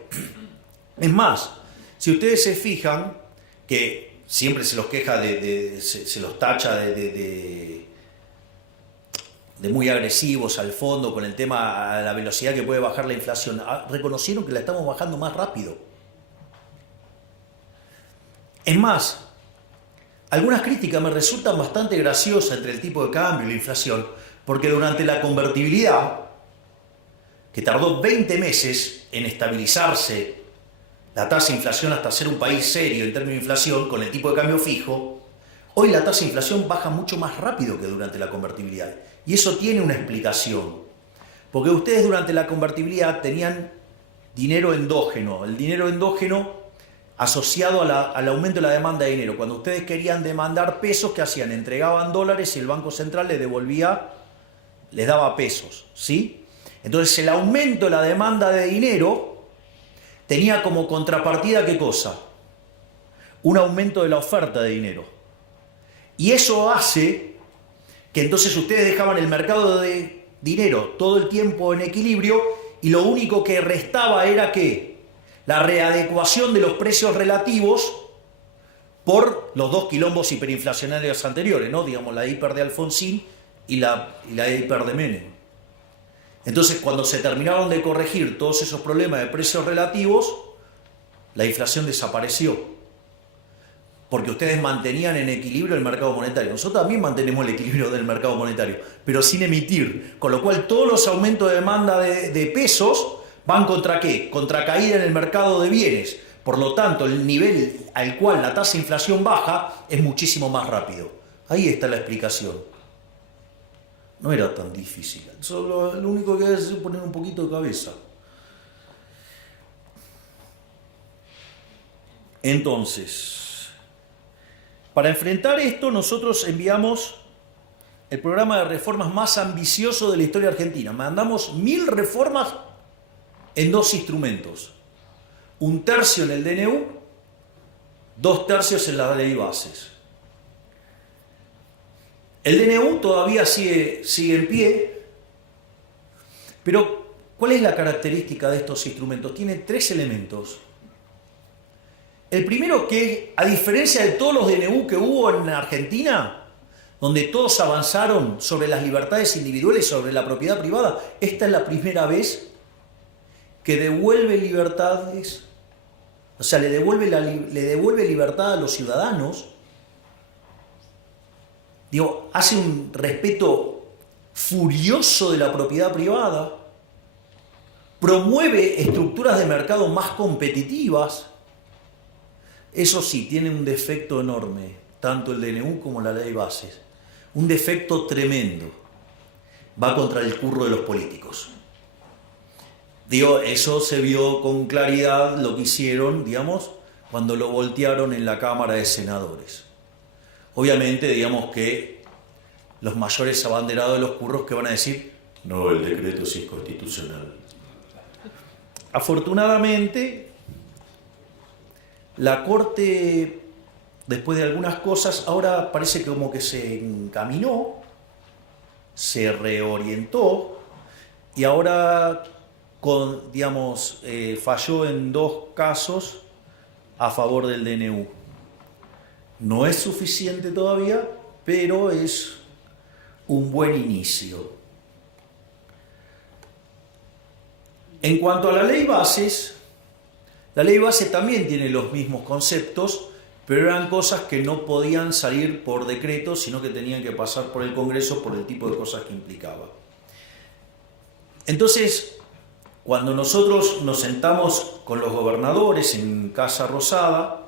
Es más, si ustedes se fijan que siempre se los queja se los tacha de muy agresivos al fondo con el tema a la velocidad que puede bajar la inflación, reconocieron que la estamos bajando más rápido. Es más, algunas críticas me resultan bastante graciosas entre el tipo de cambio y la inflación, porque durante la convertibilidad, que tardó 20 meses en estabilizarse la tasa de inflación hasta ser un país serio en términos de inflación con el tipo de cambio fijo, hoy la tasa de inflación baja mucho más rápido que durante la convertibilidad. Y eso tiene una explicación. Porque ustedes durante la convertibilidad tenían dinero endógeno. El dinero endógeno asociado al aumento de la demanda de dinero. Cuando ustedes querían demandar pesos, ¿qué hacían? Entregaban dólares y el Banco Central les daba pesos, ¿sí? Entonces el aumento de la demanda de dinero tenía como contrapartida, ¿qué cosa? Un aumento de la oferta de dinero. Y eso hace que entonces ustedes dejaban el mercado de dinero todo el tiempo en equilibrio y lo único que restaba era ¿qué? La readecuación de los precios relativos por los dos quilombos hiperinflacionarios anteriores, ¿no? Digamos, la hiper de Alfonsín y la hiper de Menem. Entonces, cuando se terminaron de corregir todos esos problemas de precios relativos, la inflación desapareció. Porque ustedes mantenían en equilibrio el mercado monetario. Nosotros también mantenemos el equilibrio del mercado monetario, pero sin emitir. Con lo cual, todos los aumentos de demanda de pesos van contra ¿qué? Contra caída en el mercado de bienes. Por lo tanto, el nivel al cual la tasa de inflación baja es muchísimo más rápido. Ahí está la explicación. No era tan difícil. Solo lo único que hay es poner un poquito de cabeza. Entonces, para enfrentar esto, nosotros enviamos el programa de reformas más ambicioso de la historia argentina. Mandamos 1000 reformas en 2 instrumentos. 1/3 en el DNU, 2/3 en la ley bases. El DNU todavía sigue en pie, pero ¿cuál es la característica de estos instrumentos? Tiene 3 elementos. El primero, que a diferencia de todos los DNU que hubo en Argentina, donde todos avanzaron sobre las libertades individuales, sobre la propiedad privada, esta es la primera vez que devuelve libertades, o sea, le devuelve libertad a los ciudadanos. Hace un respeto furioso de la propiedad privada, promueve estructuras de mercado más competitivas. Eso sí, tiene un defecto enorme, tanto el DNU como la ley bases. Un defecto tremendo. Va contra el curro de los políticos. Eso se vio con claridad lo que hicieron, cuando lo voltearon en la Cámara de Senadores. Obviamente, que los mayores abanderados de los curros que van a decir, no, el decreto sí es constitucional. Afortunadamente, la Corte, después de algunas cosas, ahora parece que como que se encaminó, se reorientó y ahora falló en 2 casos a favor del DNU. No es suficiente todavía, pero es un buen inicio. En cuanto a la ley base también tiene los mismos conceptos, pero eran cosas que no podían salir por decreto, sino que tenían que pasar por el Congreso por el tipo de cosas que implicaba. Entonces, cuando nosotros nos sentamos con los gobernadores en Casa Rosada,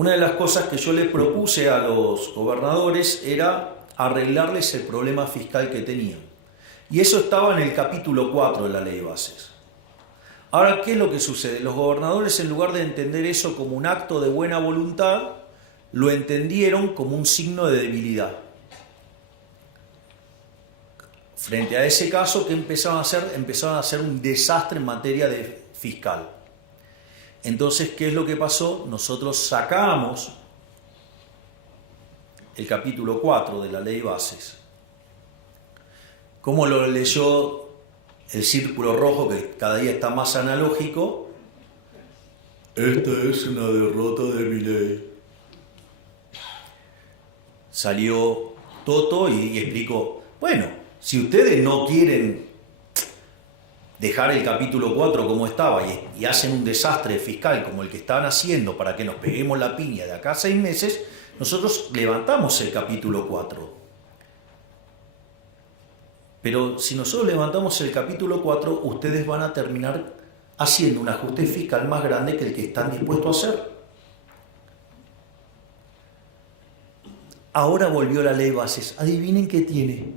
una de las cosas que yo le propuse a los gobernadores era arreglarles el problema fiscal que tenían. Y eso estaba en el capítulo 4 de la Ley de Bases. Ahora, ¿qué es lo que sucede? Los gobernadores, en lugar de entender eso como un acto de buena voluntad, lo entendieron como un signo de debilidad. Frente a ese caso, ¿qué empezaron a hacer? Empezaron a hacer un desastre en materia de fiscal. Entonces, ¿qué es lo que pasó? Nosotros sacamos el capítulo 4 de la Ley de Bases. ¿Cómo lo leyó el círculo rojo, que cada día está más analógico? Esta es una derrota de Milei. Salió Toto y explicó, bueno, si ustedes no quieren dejar el capítulo 4 como estaba y hacen un desastre fiscal como el que estaban haciendo para que nos peguemos la piña de acá a 6 meses, nosotros levantamos el capítulo 4. Pero si nosotros levantamos el capítulo 4, ustedes van a terminar haciendo un ajuste fiscal más grande que el que están dispuestos a hacer. Ahora volvió la Ley de Bases. Adivinen qué tiene.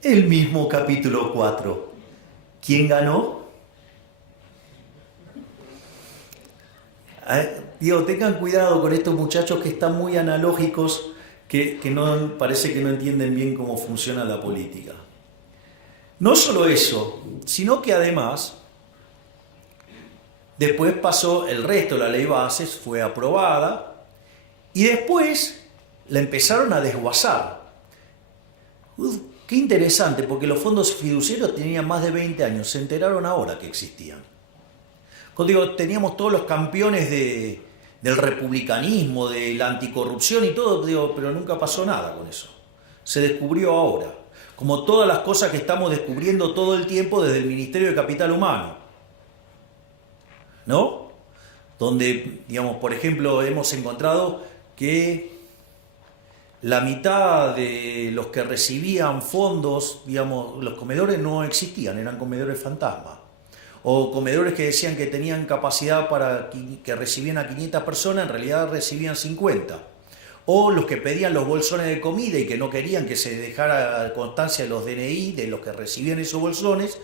El mismo capítulo 4. ¿Quién ganó? Digo, tengan cuidado con estos muchachos que están muy analógicos, que no, parece que no entienden bien cómo funciona la política. No solo eso, sino que además, después pasó el resto de la Ley de Bases, fue aprobada, y después la empezaron a desguazar. Qué interesante, porque los fondos fiduciarios tenían más de 20 años, se enteraron ahora que existían. Cuando digo, teníamos todos los campeones del republicanismo, de la anticorrupción y todo, digo, pero nunca pasó nada con eso. Se descubrió ahora, como todas las cosas que estamos descubriendo todo el tiempo desde el Ministerio de Capital Humano, ¿no? Donde, digamos, por ejemplo, hemos encontrado que la mitad de los que recibían fondos, digamos, los comedores no existían, eran comedores fantasma. O comedores que decían que tenían capacidad para que recibían a 500 personas, en realidad recibían 50. O los que pedían los bolsones de comida y que no querían que se dejara constancia de los DNI de los que recibían esos bolsones.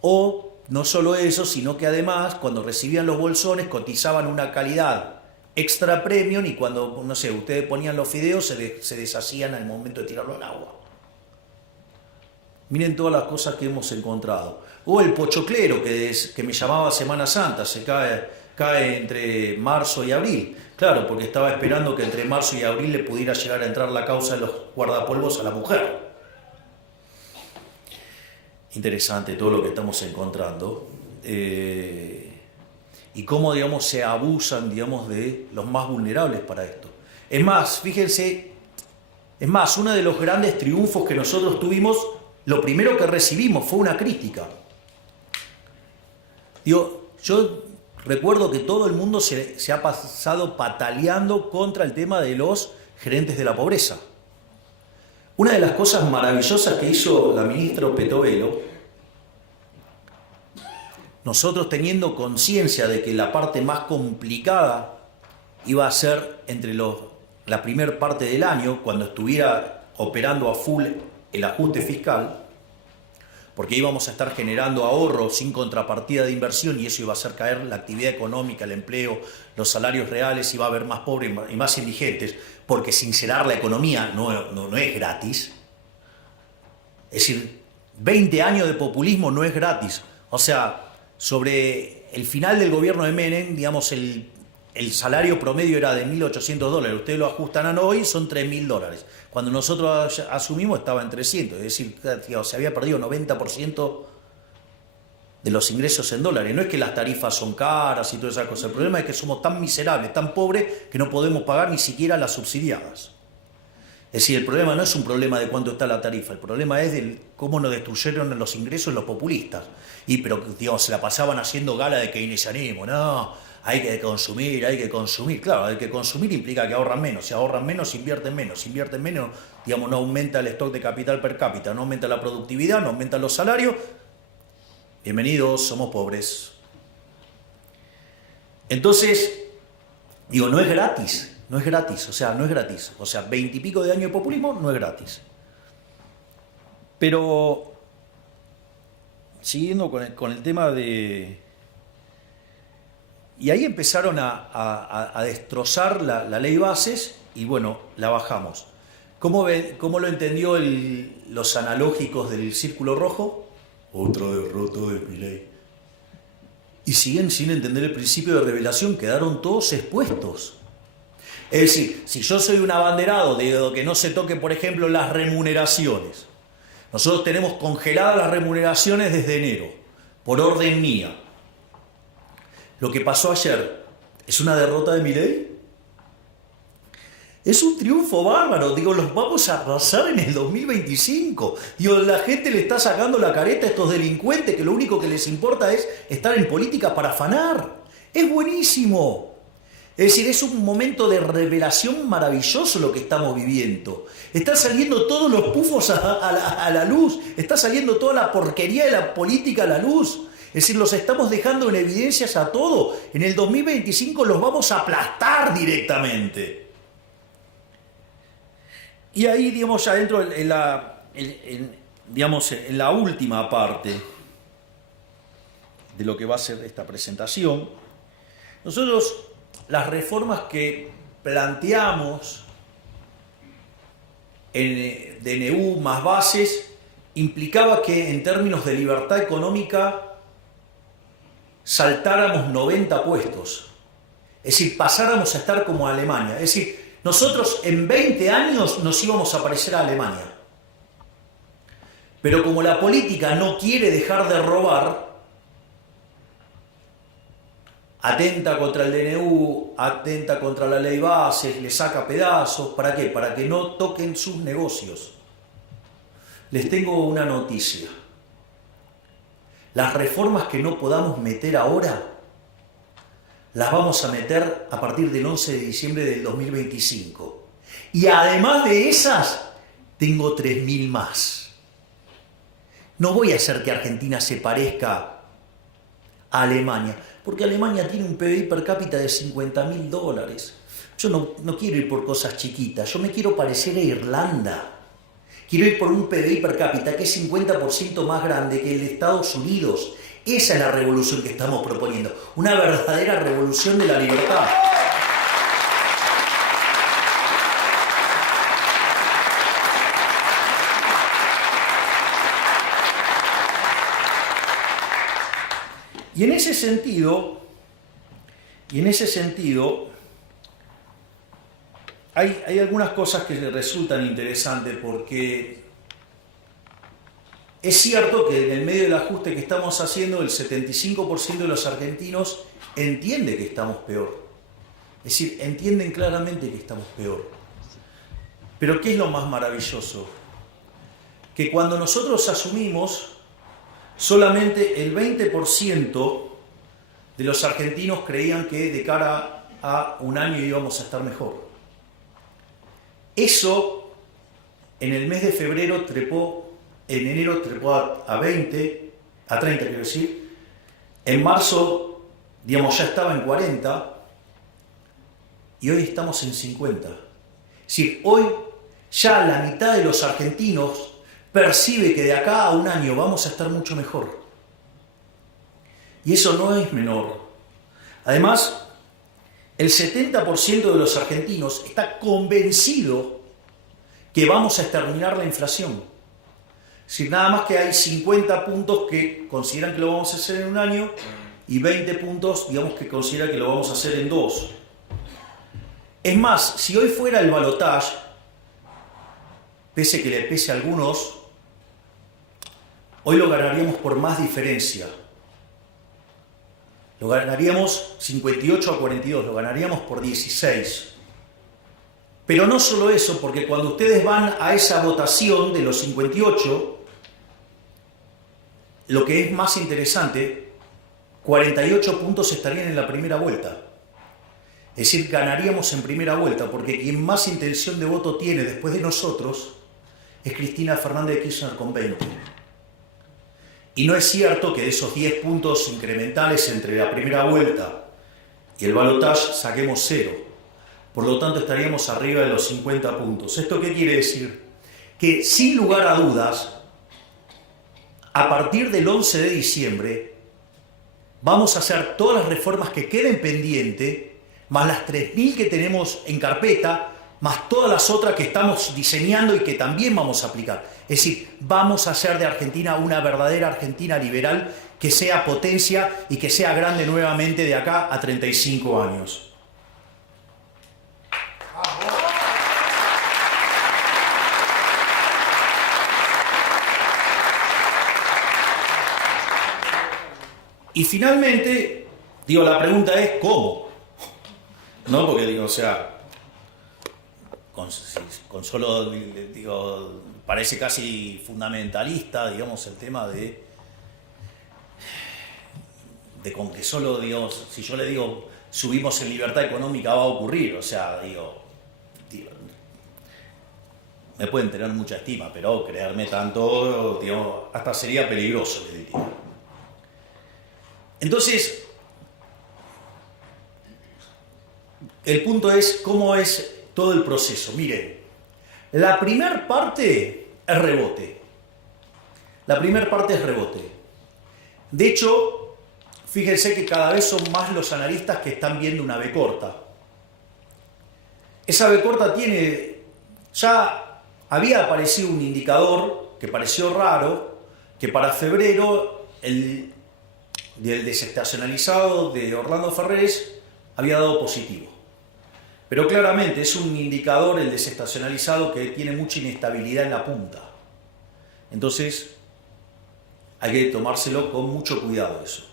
O no solo eso, sino que además cuando recibían los bolsones cotizaban una calidad extra premium y cuando, no sé, ustedes ponían los fideos se deshacían al momento de tirarlo al agua. Miren todas las cosas que hemos encontrado. O el pochoclero que me llamaba Semana Santa, se cae entre marzo y abril. Claro, porque estaba esperando que entre marzo y abril le pudiera llegar a entrar la causa de los guardapolvos a la mujer. Interesante todo lo que estamos encontrando. Y cómo, digamos, se abusan, digamos, de los más vulnerables para esto. Es más, fíjense, uno de los grandes triunfos que nosotros tuvimos, lo primero que recibimos fue una crítica. Digo, yo recuerdo que todo el mundo se ha pasado pataleando contra el tema de los gerentes de la pobreza. Una de las cosas maravillosas que hizo la ministra Petovelo, nosotros teniendo conciencia de que la parte más complicada iba a ser entre la primera parte del año, cuando estuviera operando a full el ajuste fiscal, porque íbamos a estar generando ahorro sin contrapartida de inversión y eso iba a hacer caer la actividad económica, el empleo, los salarios reales, iba a haber más pobres y más indigentes, porque sincerar la economía no es gratis. Es decir, 20 años de populismo no es gratis. O sea, sobre el final del gobierno de Menem, digamos, el salario promedio era de $1.800. Ustedes lo ajustan a hoy, son $3.000. Cuando nosotros asumimos estaba en 300. Es decir, digamos, se había perdido 90% de los ingresos en dólares. No es que las tarifas son caras y todas esas cosas. El problema es que somos tan miserables, tan pobres, que no podemos pagar ni siquiera las subsidiadas. Es decir, el problema no es un problema de cuánto está la tarifa, el problema es de cómo nos destruyeron los ingresos los populistas. Pero, digamos, se la pasaban haciendo gala de keynesianismo. No, hay que consumir. Claro, hay que consumir implica que ahorran menos. Si ahorran menos, invierten menos. Si invierten menos, digamos, no aumenta el stock de capital per cápita, no aumenta la productividad, no aumentan los salarios. Bienvenidos, somos pobres. Entonces, Digo, no es gratis, no es gratis, o sea, no es gratis. O sea, 20 y pico de años de populismo no es gratis. Pero, siguiendo con el tema de... Y ahí empezaron a destrozar la ley bases y bueno, la bajamos. ¿Cómo lo entendió los analógicos del Círculo Rojo? Otra derrota de Milei. Y siguen sin entender el principio de revelación, quedaron todos expuestos. Es decir, si yo soy un abanderado de que no se toque, por ejemplo, las remuneraciones. Nosotros tenemos congeladas las remuneraciones desde enero, por orden mía. Lo que pasó ayer, ¿es una derrota de Milei? Es un triunfo bárbaro, digo, los vamos a arrasar en el 2025. Digo, la gente le está sacando la careta a estos delincuentes que lo único que les importa es estar en política para afanar. Es buenísimo. Es decir, es un momento de revelación maravilloso lo que estamos viviendo. Están saliendo todos los pufos a la luz, está saliendo toda la porquería de la política a la luz. Es decir, los estamos dejando en evidencias a todo. En el 2025 los vamos a aplastar directamente. Y ahí, digamos, ya dentro en la última parte de lo que va a ser esta presentación, nosotros las reformas que planteamos en DNU más bases implicaba que en términos de libertad económica saltáramos 90 puestos. Es decir, pasáramos a estar como Alemania. Es decir, nosotros en 20 años nos íbamos a parecer a Alemania. Pero como la política no quiere dejar de robar, atenta contra el DNU, atenta contra la ley bases, le saca pedazos. ¿Para qué? Para que no toquen sus negocios. Les tengo una noticia. Las reformas que no podamos meter ahora, las vamos a meter a partir del 11 de diciembre del 2025. Y además de esas, tengo 3.000 más. No voy a hacer que Argentina se parezca a Alemania, porque Alemania tiene un PBI per cápita de $50.000. Yo no quiero ir por cosas chiquitas, yo me quiero parecer a Irlanda. Quiero ir por un PBI per cápita que es 50% más grande que el de Estados Unidos. Esa es la revolución que estamos proponiendo, una verdadera revolución de la libertad. Y en ese sentido, hay algunas cosas que resultan interesantes porque es cierto que en el medio del ajuste que estamos haciendo, el 75% de los argentinos entiende que estamos peor. Es decir, entienden claramente que estamos peor. Pero ¿qué es lo más maravilloso? Que cuando nosotros asumimos, solamente el 20% de los argentinos creían que de cara a un año íbamos a estar mejor. Eso en el mes de febrero trepó, en enero trepó a 20, a 30 quiero decir, en marzo, digamos, ya estaba en 40 y hoy estamos en 50. Es decir, hoy ya la mitad de los argentinos percibe que de acá a un año vamos a estar mucho mejor. Y eso no es menor. Además, el 70% de los argentinos está convencido que vamos a exterminar la inflación. Es decir, nada más que hay 50 puntos que consideran que lo vamos a hacer en un año y 20 puntos, digamos, que consideran que lo vamos a hacer en 2. Es más, si hoy fuera el balotaje, pese que le pese a algunos, hoy lo ganaríamos por más diferencia. Lo ganaríamos 58 a 42, lo ganaríamos por 16. Pero no solo eso, porque cuando ustedes van a esa votación de los 58, lo que es más interesante, 48 puntos estarían en la primera vuelta. Es decir, ganaríamos en primera vuelta, porque quien más intención de voto tiene después de nosotros es Cristina Fernández de Kirchner con 20. Y no es cierto que de esos 10 puntos incrementales entre la primera vuelta y el balotaje saquemos 0. Por lo tanto, estaríamos arriba de los 50 puntos. ¿Esto qué quiere decir? Que sin lugar a dudas, a partir del 11 de diciembre, vamos a hacer todas las reformas que queden pendientes, más las 3.000 que tenemos en carpeta, más todas las otras que estamos diseñando y que también vamos a aplicar. Es decir, vamos a hacer de Argentina una verdadera Argentina liberal que sea potencia y que sea grande nuevamente de acá a 35 años. Y finalmente, digo, la pregunta es ¿cómo? ¿No? Porque digo, o sea, con solo, digo, parece casi fundamentalista, digamos, el tema de con que solo, digamos, si yo le digo subimos en libertad económica va a ocurrir, o sea, digo me pueden tener mucha estima, pero creerme tanto, digamos, hasta sería peligroso, le diría. Entonces, el punto es cómo es todo el proceso. Miren, la primera parte es rebote. De hecho, fíjense que cada vez son más los analistas que están viendo una V corta. Esa V corta ya había aparecido un indicador que pareció raro, que para febrero el desestacionalizado de Orlando Ferrés había dado positivo. Pero claramente es un indicador, el desestacionalizado, que tiene mucha inestabilidad en la punta. Entonces, hay que tomárselo con mucho cuidado eso.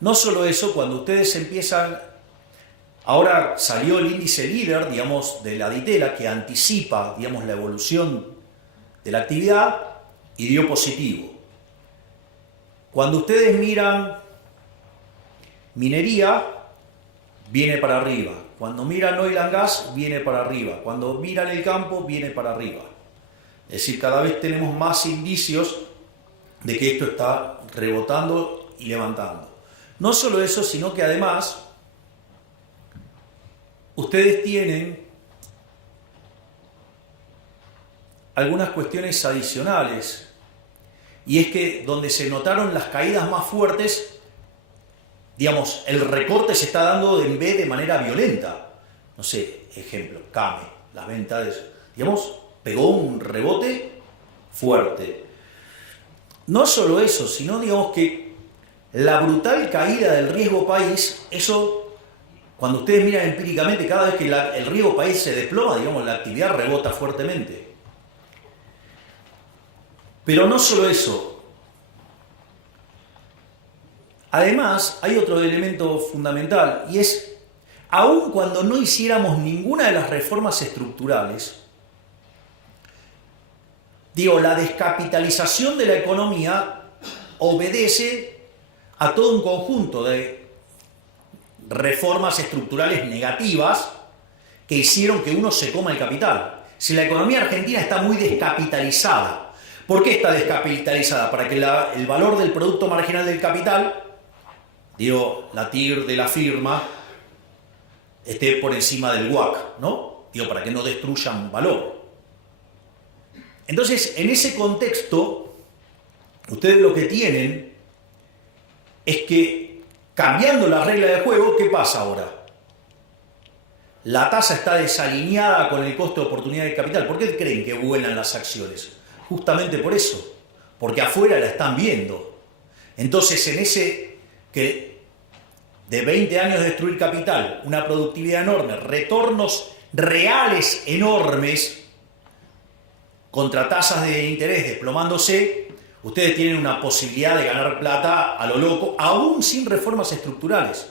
No solo eso, cuando ustedes empiezan... Ahora salió el índice líder, digamos, de la Ditela, que anticipa, digamos, la evolución de la actividad y dio positivo. Cuando ustedes miran minería, viene para arriba. Cuando miran oil and gas, viene para arriba. Cuando miran el campo, viene para arriba. Es decir, cada vez tenemos más indicios de que esto está rebotando y levantando. No solo eso, sino que además ustedes tienen algunas cuestiones adicionales. Y es que donde se notaron las caídas más fuertes, digamos, el recorte se está dando en B de manera violenta. No sé, ejemplo, CAME, las ventas, digamos, pegó un rebote fuerte. No solo eso, sino, digamos, que la brutal caída del riesgo país, eso, cuando ustedes miran empíricamente, cada vez que el riesgo país se desploma, digamos, la actividad rebota fuertemente. Pero no solo eso. Además, hay otro elemento fundamental, y es, aun cuando no hiciéramos ninguna de las reformas estructurales, digo, la descapitalización de la economía obedece a todo un conjunto de reformas estructurales negativas que hicieron que uno se coma el capital. Si la economía argentina está muy descapitalizada, ¿por qué está descapitalizada? Para que el valor del producto marginal del capital, digo, la TIR de la firma, esté por encima del WACC, ¿no? Digo, para que no destruyan valor. Entonces, en ese contexto, ustedes lo que tienen es que, cambiando la regla de juego, ¿qué pasa ahora? La tasa está desalineada con el costo de oportunidad de capital. ¿Por qué creen que vuelan las acciones? Justamente por eso, porque afuera la están viendo. Entonces, en ese que de 20 años de destruir capital, una productividad enorme, retornos reales enormes, contra tasas de interés desplomándose, ustedes tienen una posibilidad de ganar plata a lo loco, aún sin reformas estructurales.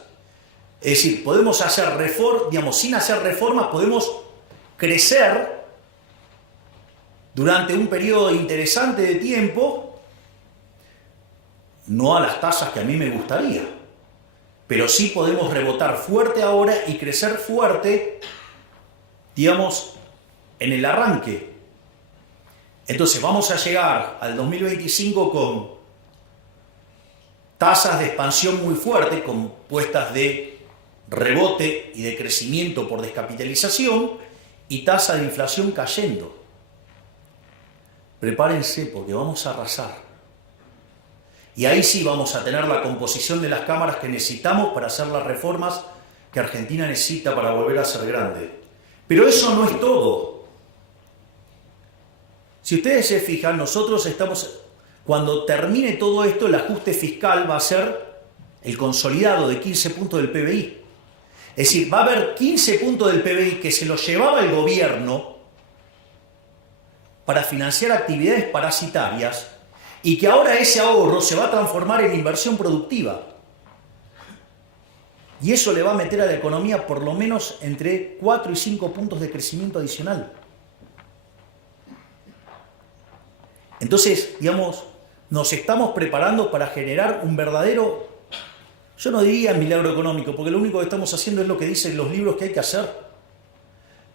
Es decir, podemos hacer reformas, digamos, sin hacer reformas, podemos crecer durante un periodo interesante de tiempo, no a las tasas que a mí me gustaría, pero sí podemos rebotar fuerte ahora y crecer fuerte, digamos, en el arranque. Entonces vamos a llegar al 2025 con tasas de expansión muy fuertes, compuestas de rebote y de crecimiento por descapitalización y tasa de inflación cayendo. Prepárense porque vamos a arrasar. Y ahí sí vamos a tener la composición de las cámaras que necesitamos para hacer las reformas que Argentina necesita para volver a ser grande. Pero eso no es todo. Si ustedes se fijan, nosotros estamos, cuando termine todo esto, el ajuste fiscal va a ser el consolidado de 15 puntos del PBI. Es decir, va a haber 15 puntos del PBI que se los llevaba el gobierno para financiar actividades parasitarias y que ahora ese ahorro se va a transformar en inversión productiva. Y eso le va a meter a la economía por lo menos entre 4 y 5 puntos de crecimiento adicional. Entonces, digamos, nos estamos preparando para generar un verdadero, yo no diría milagro económico, porque lo único que estamos haciendo es lo que dicen los libros que hay que hacer.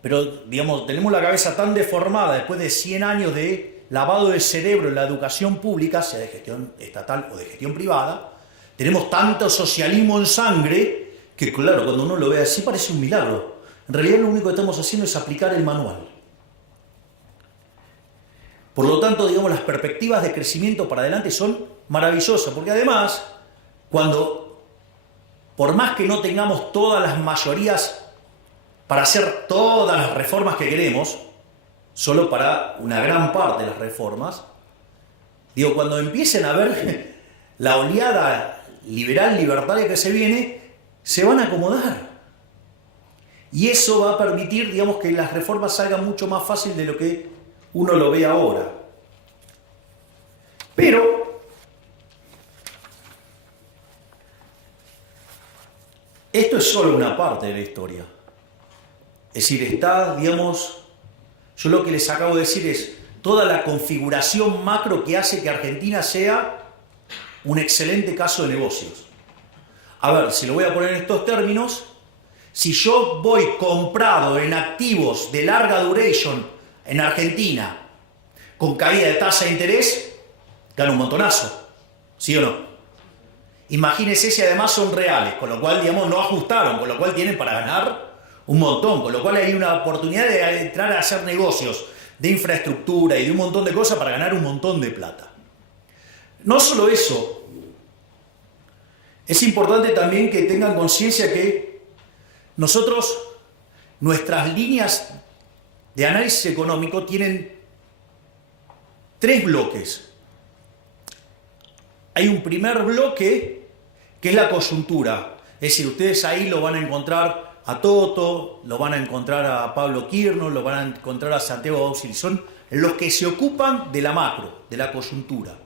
Pero, digamos, tenemos la cabeza tan deformada después de 100 años de lavado de cerebro en la educación pública, sea de gestión estatal o de gestión privada, tenemos tanto socialismo en sangre que, claro, cuando uno lo ve así parece un milagro. En realidad lo único que estamos haciendo es aplicar el manual. Por lo tanto, digamos, las perspectivas de crecimiento para adelante son maravillosas, porque además, por más que no tengamos todas las mayorías para hacer todas las reformas que queremos, solo para una gran parte de las reformas, digo, cuando empiecen a ver la oleada liberal libertaria que se viene, se van a acomodar. Y eso va a permitir, digamos, que las reformas salgan mucho más fácil de lo que uno lo ve ahora. Pero esto es solo una parte de la historia. Es decir, está, digamos, yo lo que les acabo de decir es toda la configuración macro que hace que Argentina sea un excelente caso de negocios. A ver, si lo voy a poner en estos términos, si yo voy comprado en activos de larga duration en Argentina, con caída de tasa de interés, gano un montonazo, ¿sí o no? Imagínense si además son reales, con lo cual, digamos, no ajustaron, con lo cual tienen para ganar un montón, con lo cual hay una oportunidad de entrar a hacer negocios de infraestructura y de un montón de cosas para ganar un montón de plata. No solo eso, es importante también que tengan conciencia que nosotros, nuestras líneas de análisis económico tienen 3 bloques. Hay un primer bloque que es la coyuntura, es decir, ustedes ahí lo van a encontrar a Toto, lo van a encontrar a Pablo Quirno, lo van a encontrar a Santiago Bausil, son los que se ocupan de la macro, de la coyuntura.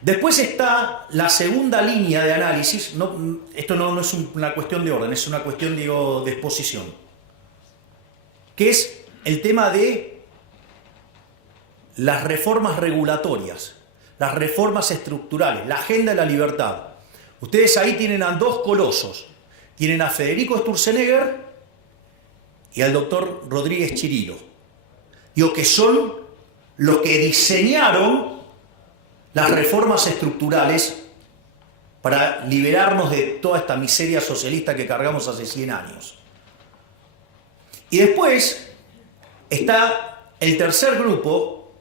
Después está la segunda línea de análisis, esto no es una cuestión de orden, es una cuestión, digo, de exposición, que es el tema de las reformas regulatorias, las reformas estructurales, la agenda de la libertad. Ustedes ahí tienen a 2 colosos, tienen a Federico Sturzenegger y al doctor Rodríguez Chirilo, digo, que son los que diseñaron las reformas estructurales para liberarnos de toda esta miseria socialista que cargamos hace 100 años. Y después está el tercer grupo,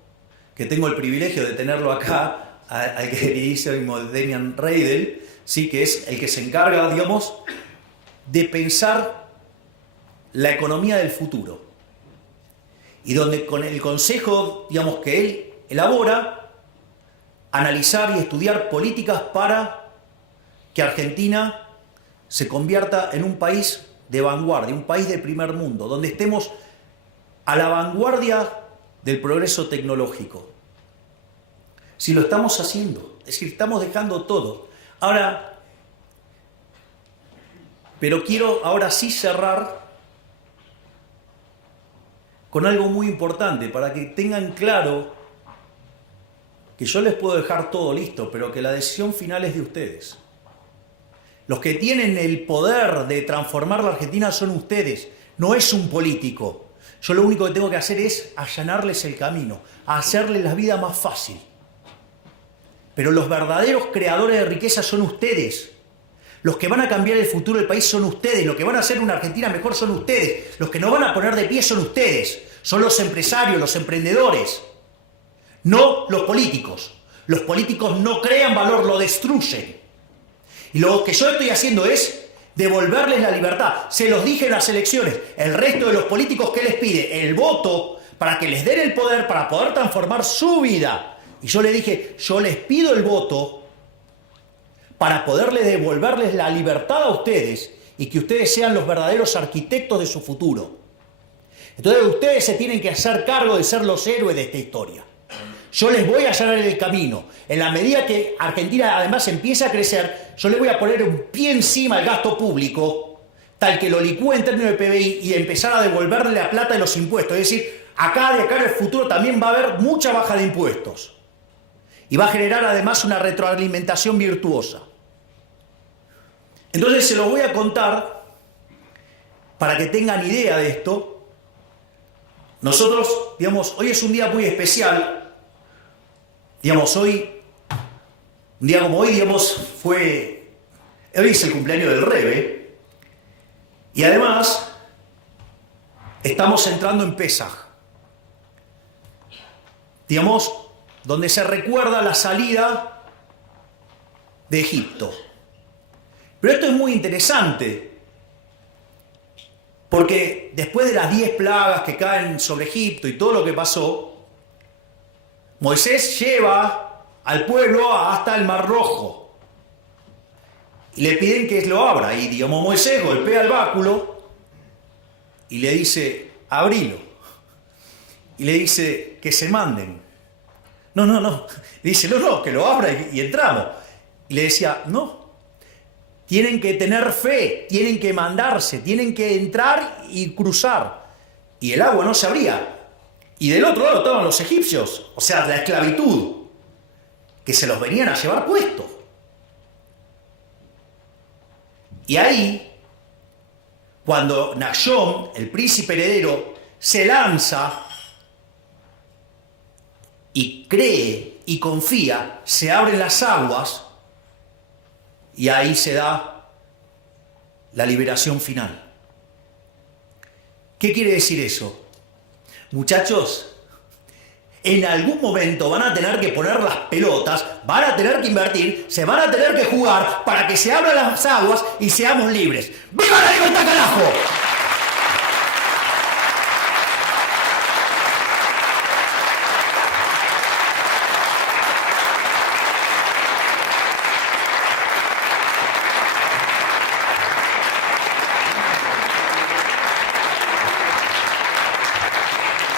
que tengo el privilegio de tenerlo acá, al queridísimo Demian Reidel, ¿sí? Que es el que se encarga, digamos, de pensar la economía del futuro. Y donde con el consejo, digamos, que él elabora, analizar y estudiar políticas para que Argentina se convierta en un país de vanguardia, un país de primer mundo, donde estemos a la vanguardia del progreso tecnológico. Si lo estamos haciendo, es decir, estamos dejando todo. Ahora, pero quiero ahora sí cerrar con algo muy importante para que tengan claro que yo les puedo dejar todo listo, pero que la decisión final es de ustedes. Los que tienen el poder de transformar la Argentina son ustedes, no es un político. Yo lo único que tengo que hacer es allanarles el camino, hacerles la vida más fácil. Pero los verdaderos creadores de riqueza son ustedes. Los que van a cambiar el futuro del país son ustedes. Los que van a hacer una Argentina mejor son ustedes. Los que nos van a poner de pie son ustedes. Son los empresarios, los emprendedores. No los políticos. Los políticos no crean valor, lo destruyen. Y lo que yo estoy haciendo es devolverles la libertad. Se los dije en las elecciones. El resto de los políticos, ¿qué les pide? El voto para que les den el poder, para poder transformar su vida. Y yo les dije, yo les pido el voto para poderles devolverles la libertad a ustedes y que ustedes sean los verdaderos arquitectos de su futuro. Entonces ustedes se tienen que hacer cargo de ser los héroes de esta historia. Yo les voy a allanar el camino. En la medida que Argentina además empiece a crecer, yo les voy a poner un pie encima al gasto público, tal que lo licúe en términos de PBI y empezar a devolverle la plata de los impuestos. Es decir, de acá en el futuro también va a haber mucha baja de impuestos. Y va a generar además una retroalimentación virtuosa. Entonces se los voy a contar para que tengan idea de esto. Nosotros, digamos, hoy es un día muy especial. Digamos, hoy, un día como hoy, digamos, hoy es el cumpleaños del Rebe. Y además, estamos entrando en Pesaj. Digamos, donde se recuerda la salida de Egipto. Pero esto es muy interesante, porque después de las 10 plagas que caen sobre Egipto y todo lo que pasó, Moisés lleva al pueblo hasta el Mar Rojo y le piden que lo abra. Y digamos, Moisés golpea el báculo y le dice, abrilo. Y le dice que se manden. No. Le dice, no, que lo abra y entramos. Y le decía, no. Tienen que tener fe, tienen que mandarse, tienen que entrar y cruzar. Y el agua no se abría. Y del otro lado estaban los egipcios, o sea, la esclavitud, que se los venían a llevar puestos. Y ahí, cuando Nahshon, el príncipe heredero, se lanza y cree y confía, se abren las aguas y ahí se da la liberación final. ¿Qué quiere decir eso? Muchachos, en algún momento van a tener que poner las pelotas, van a tener que invertir, se van a tener que jugar para que se abran las aguas y seamos libres. ¡Viva la libertad, carajo!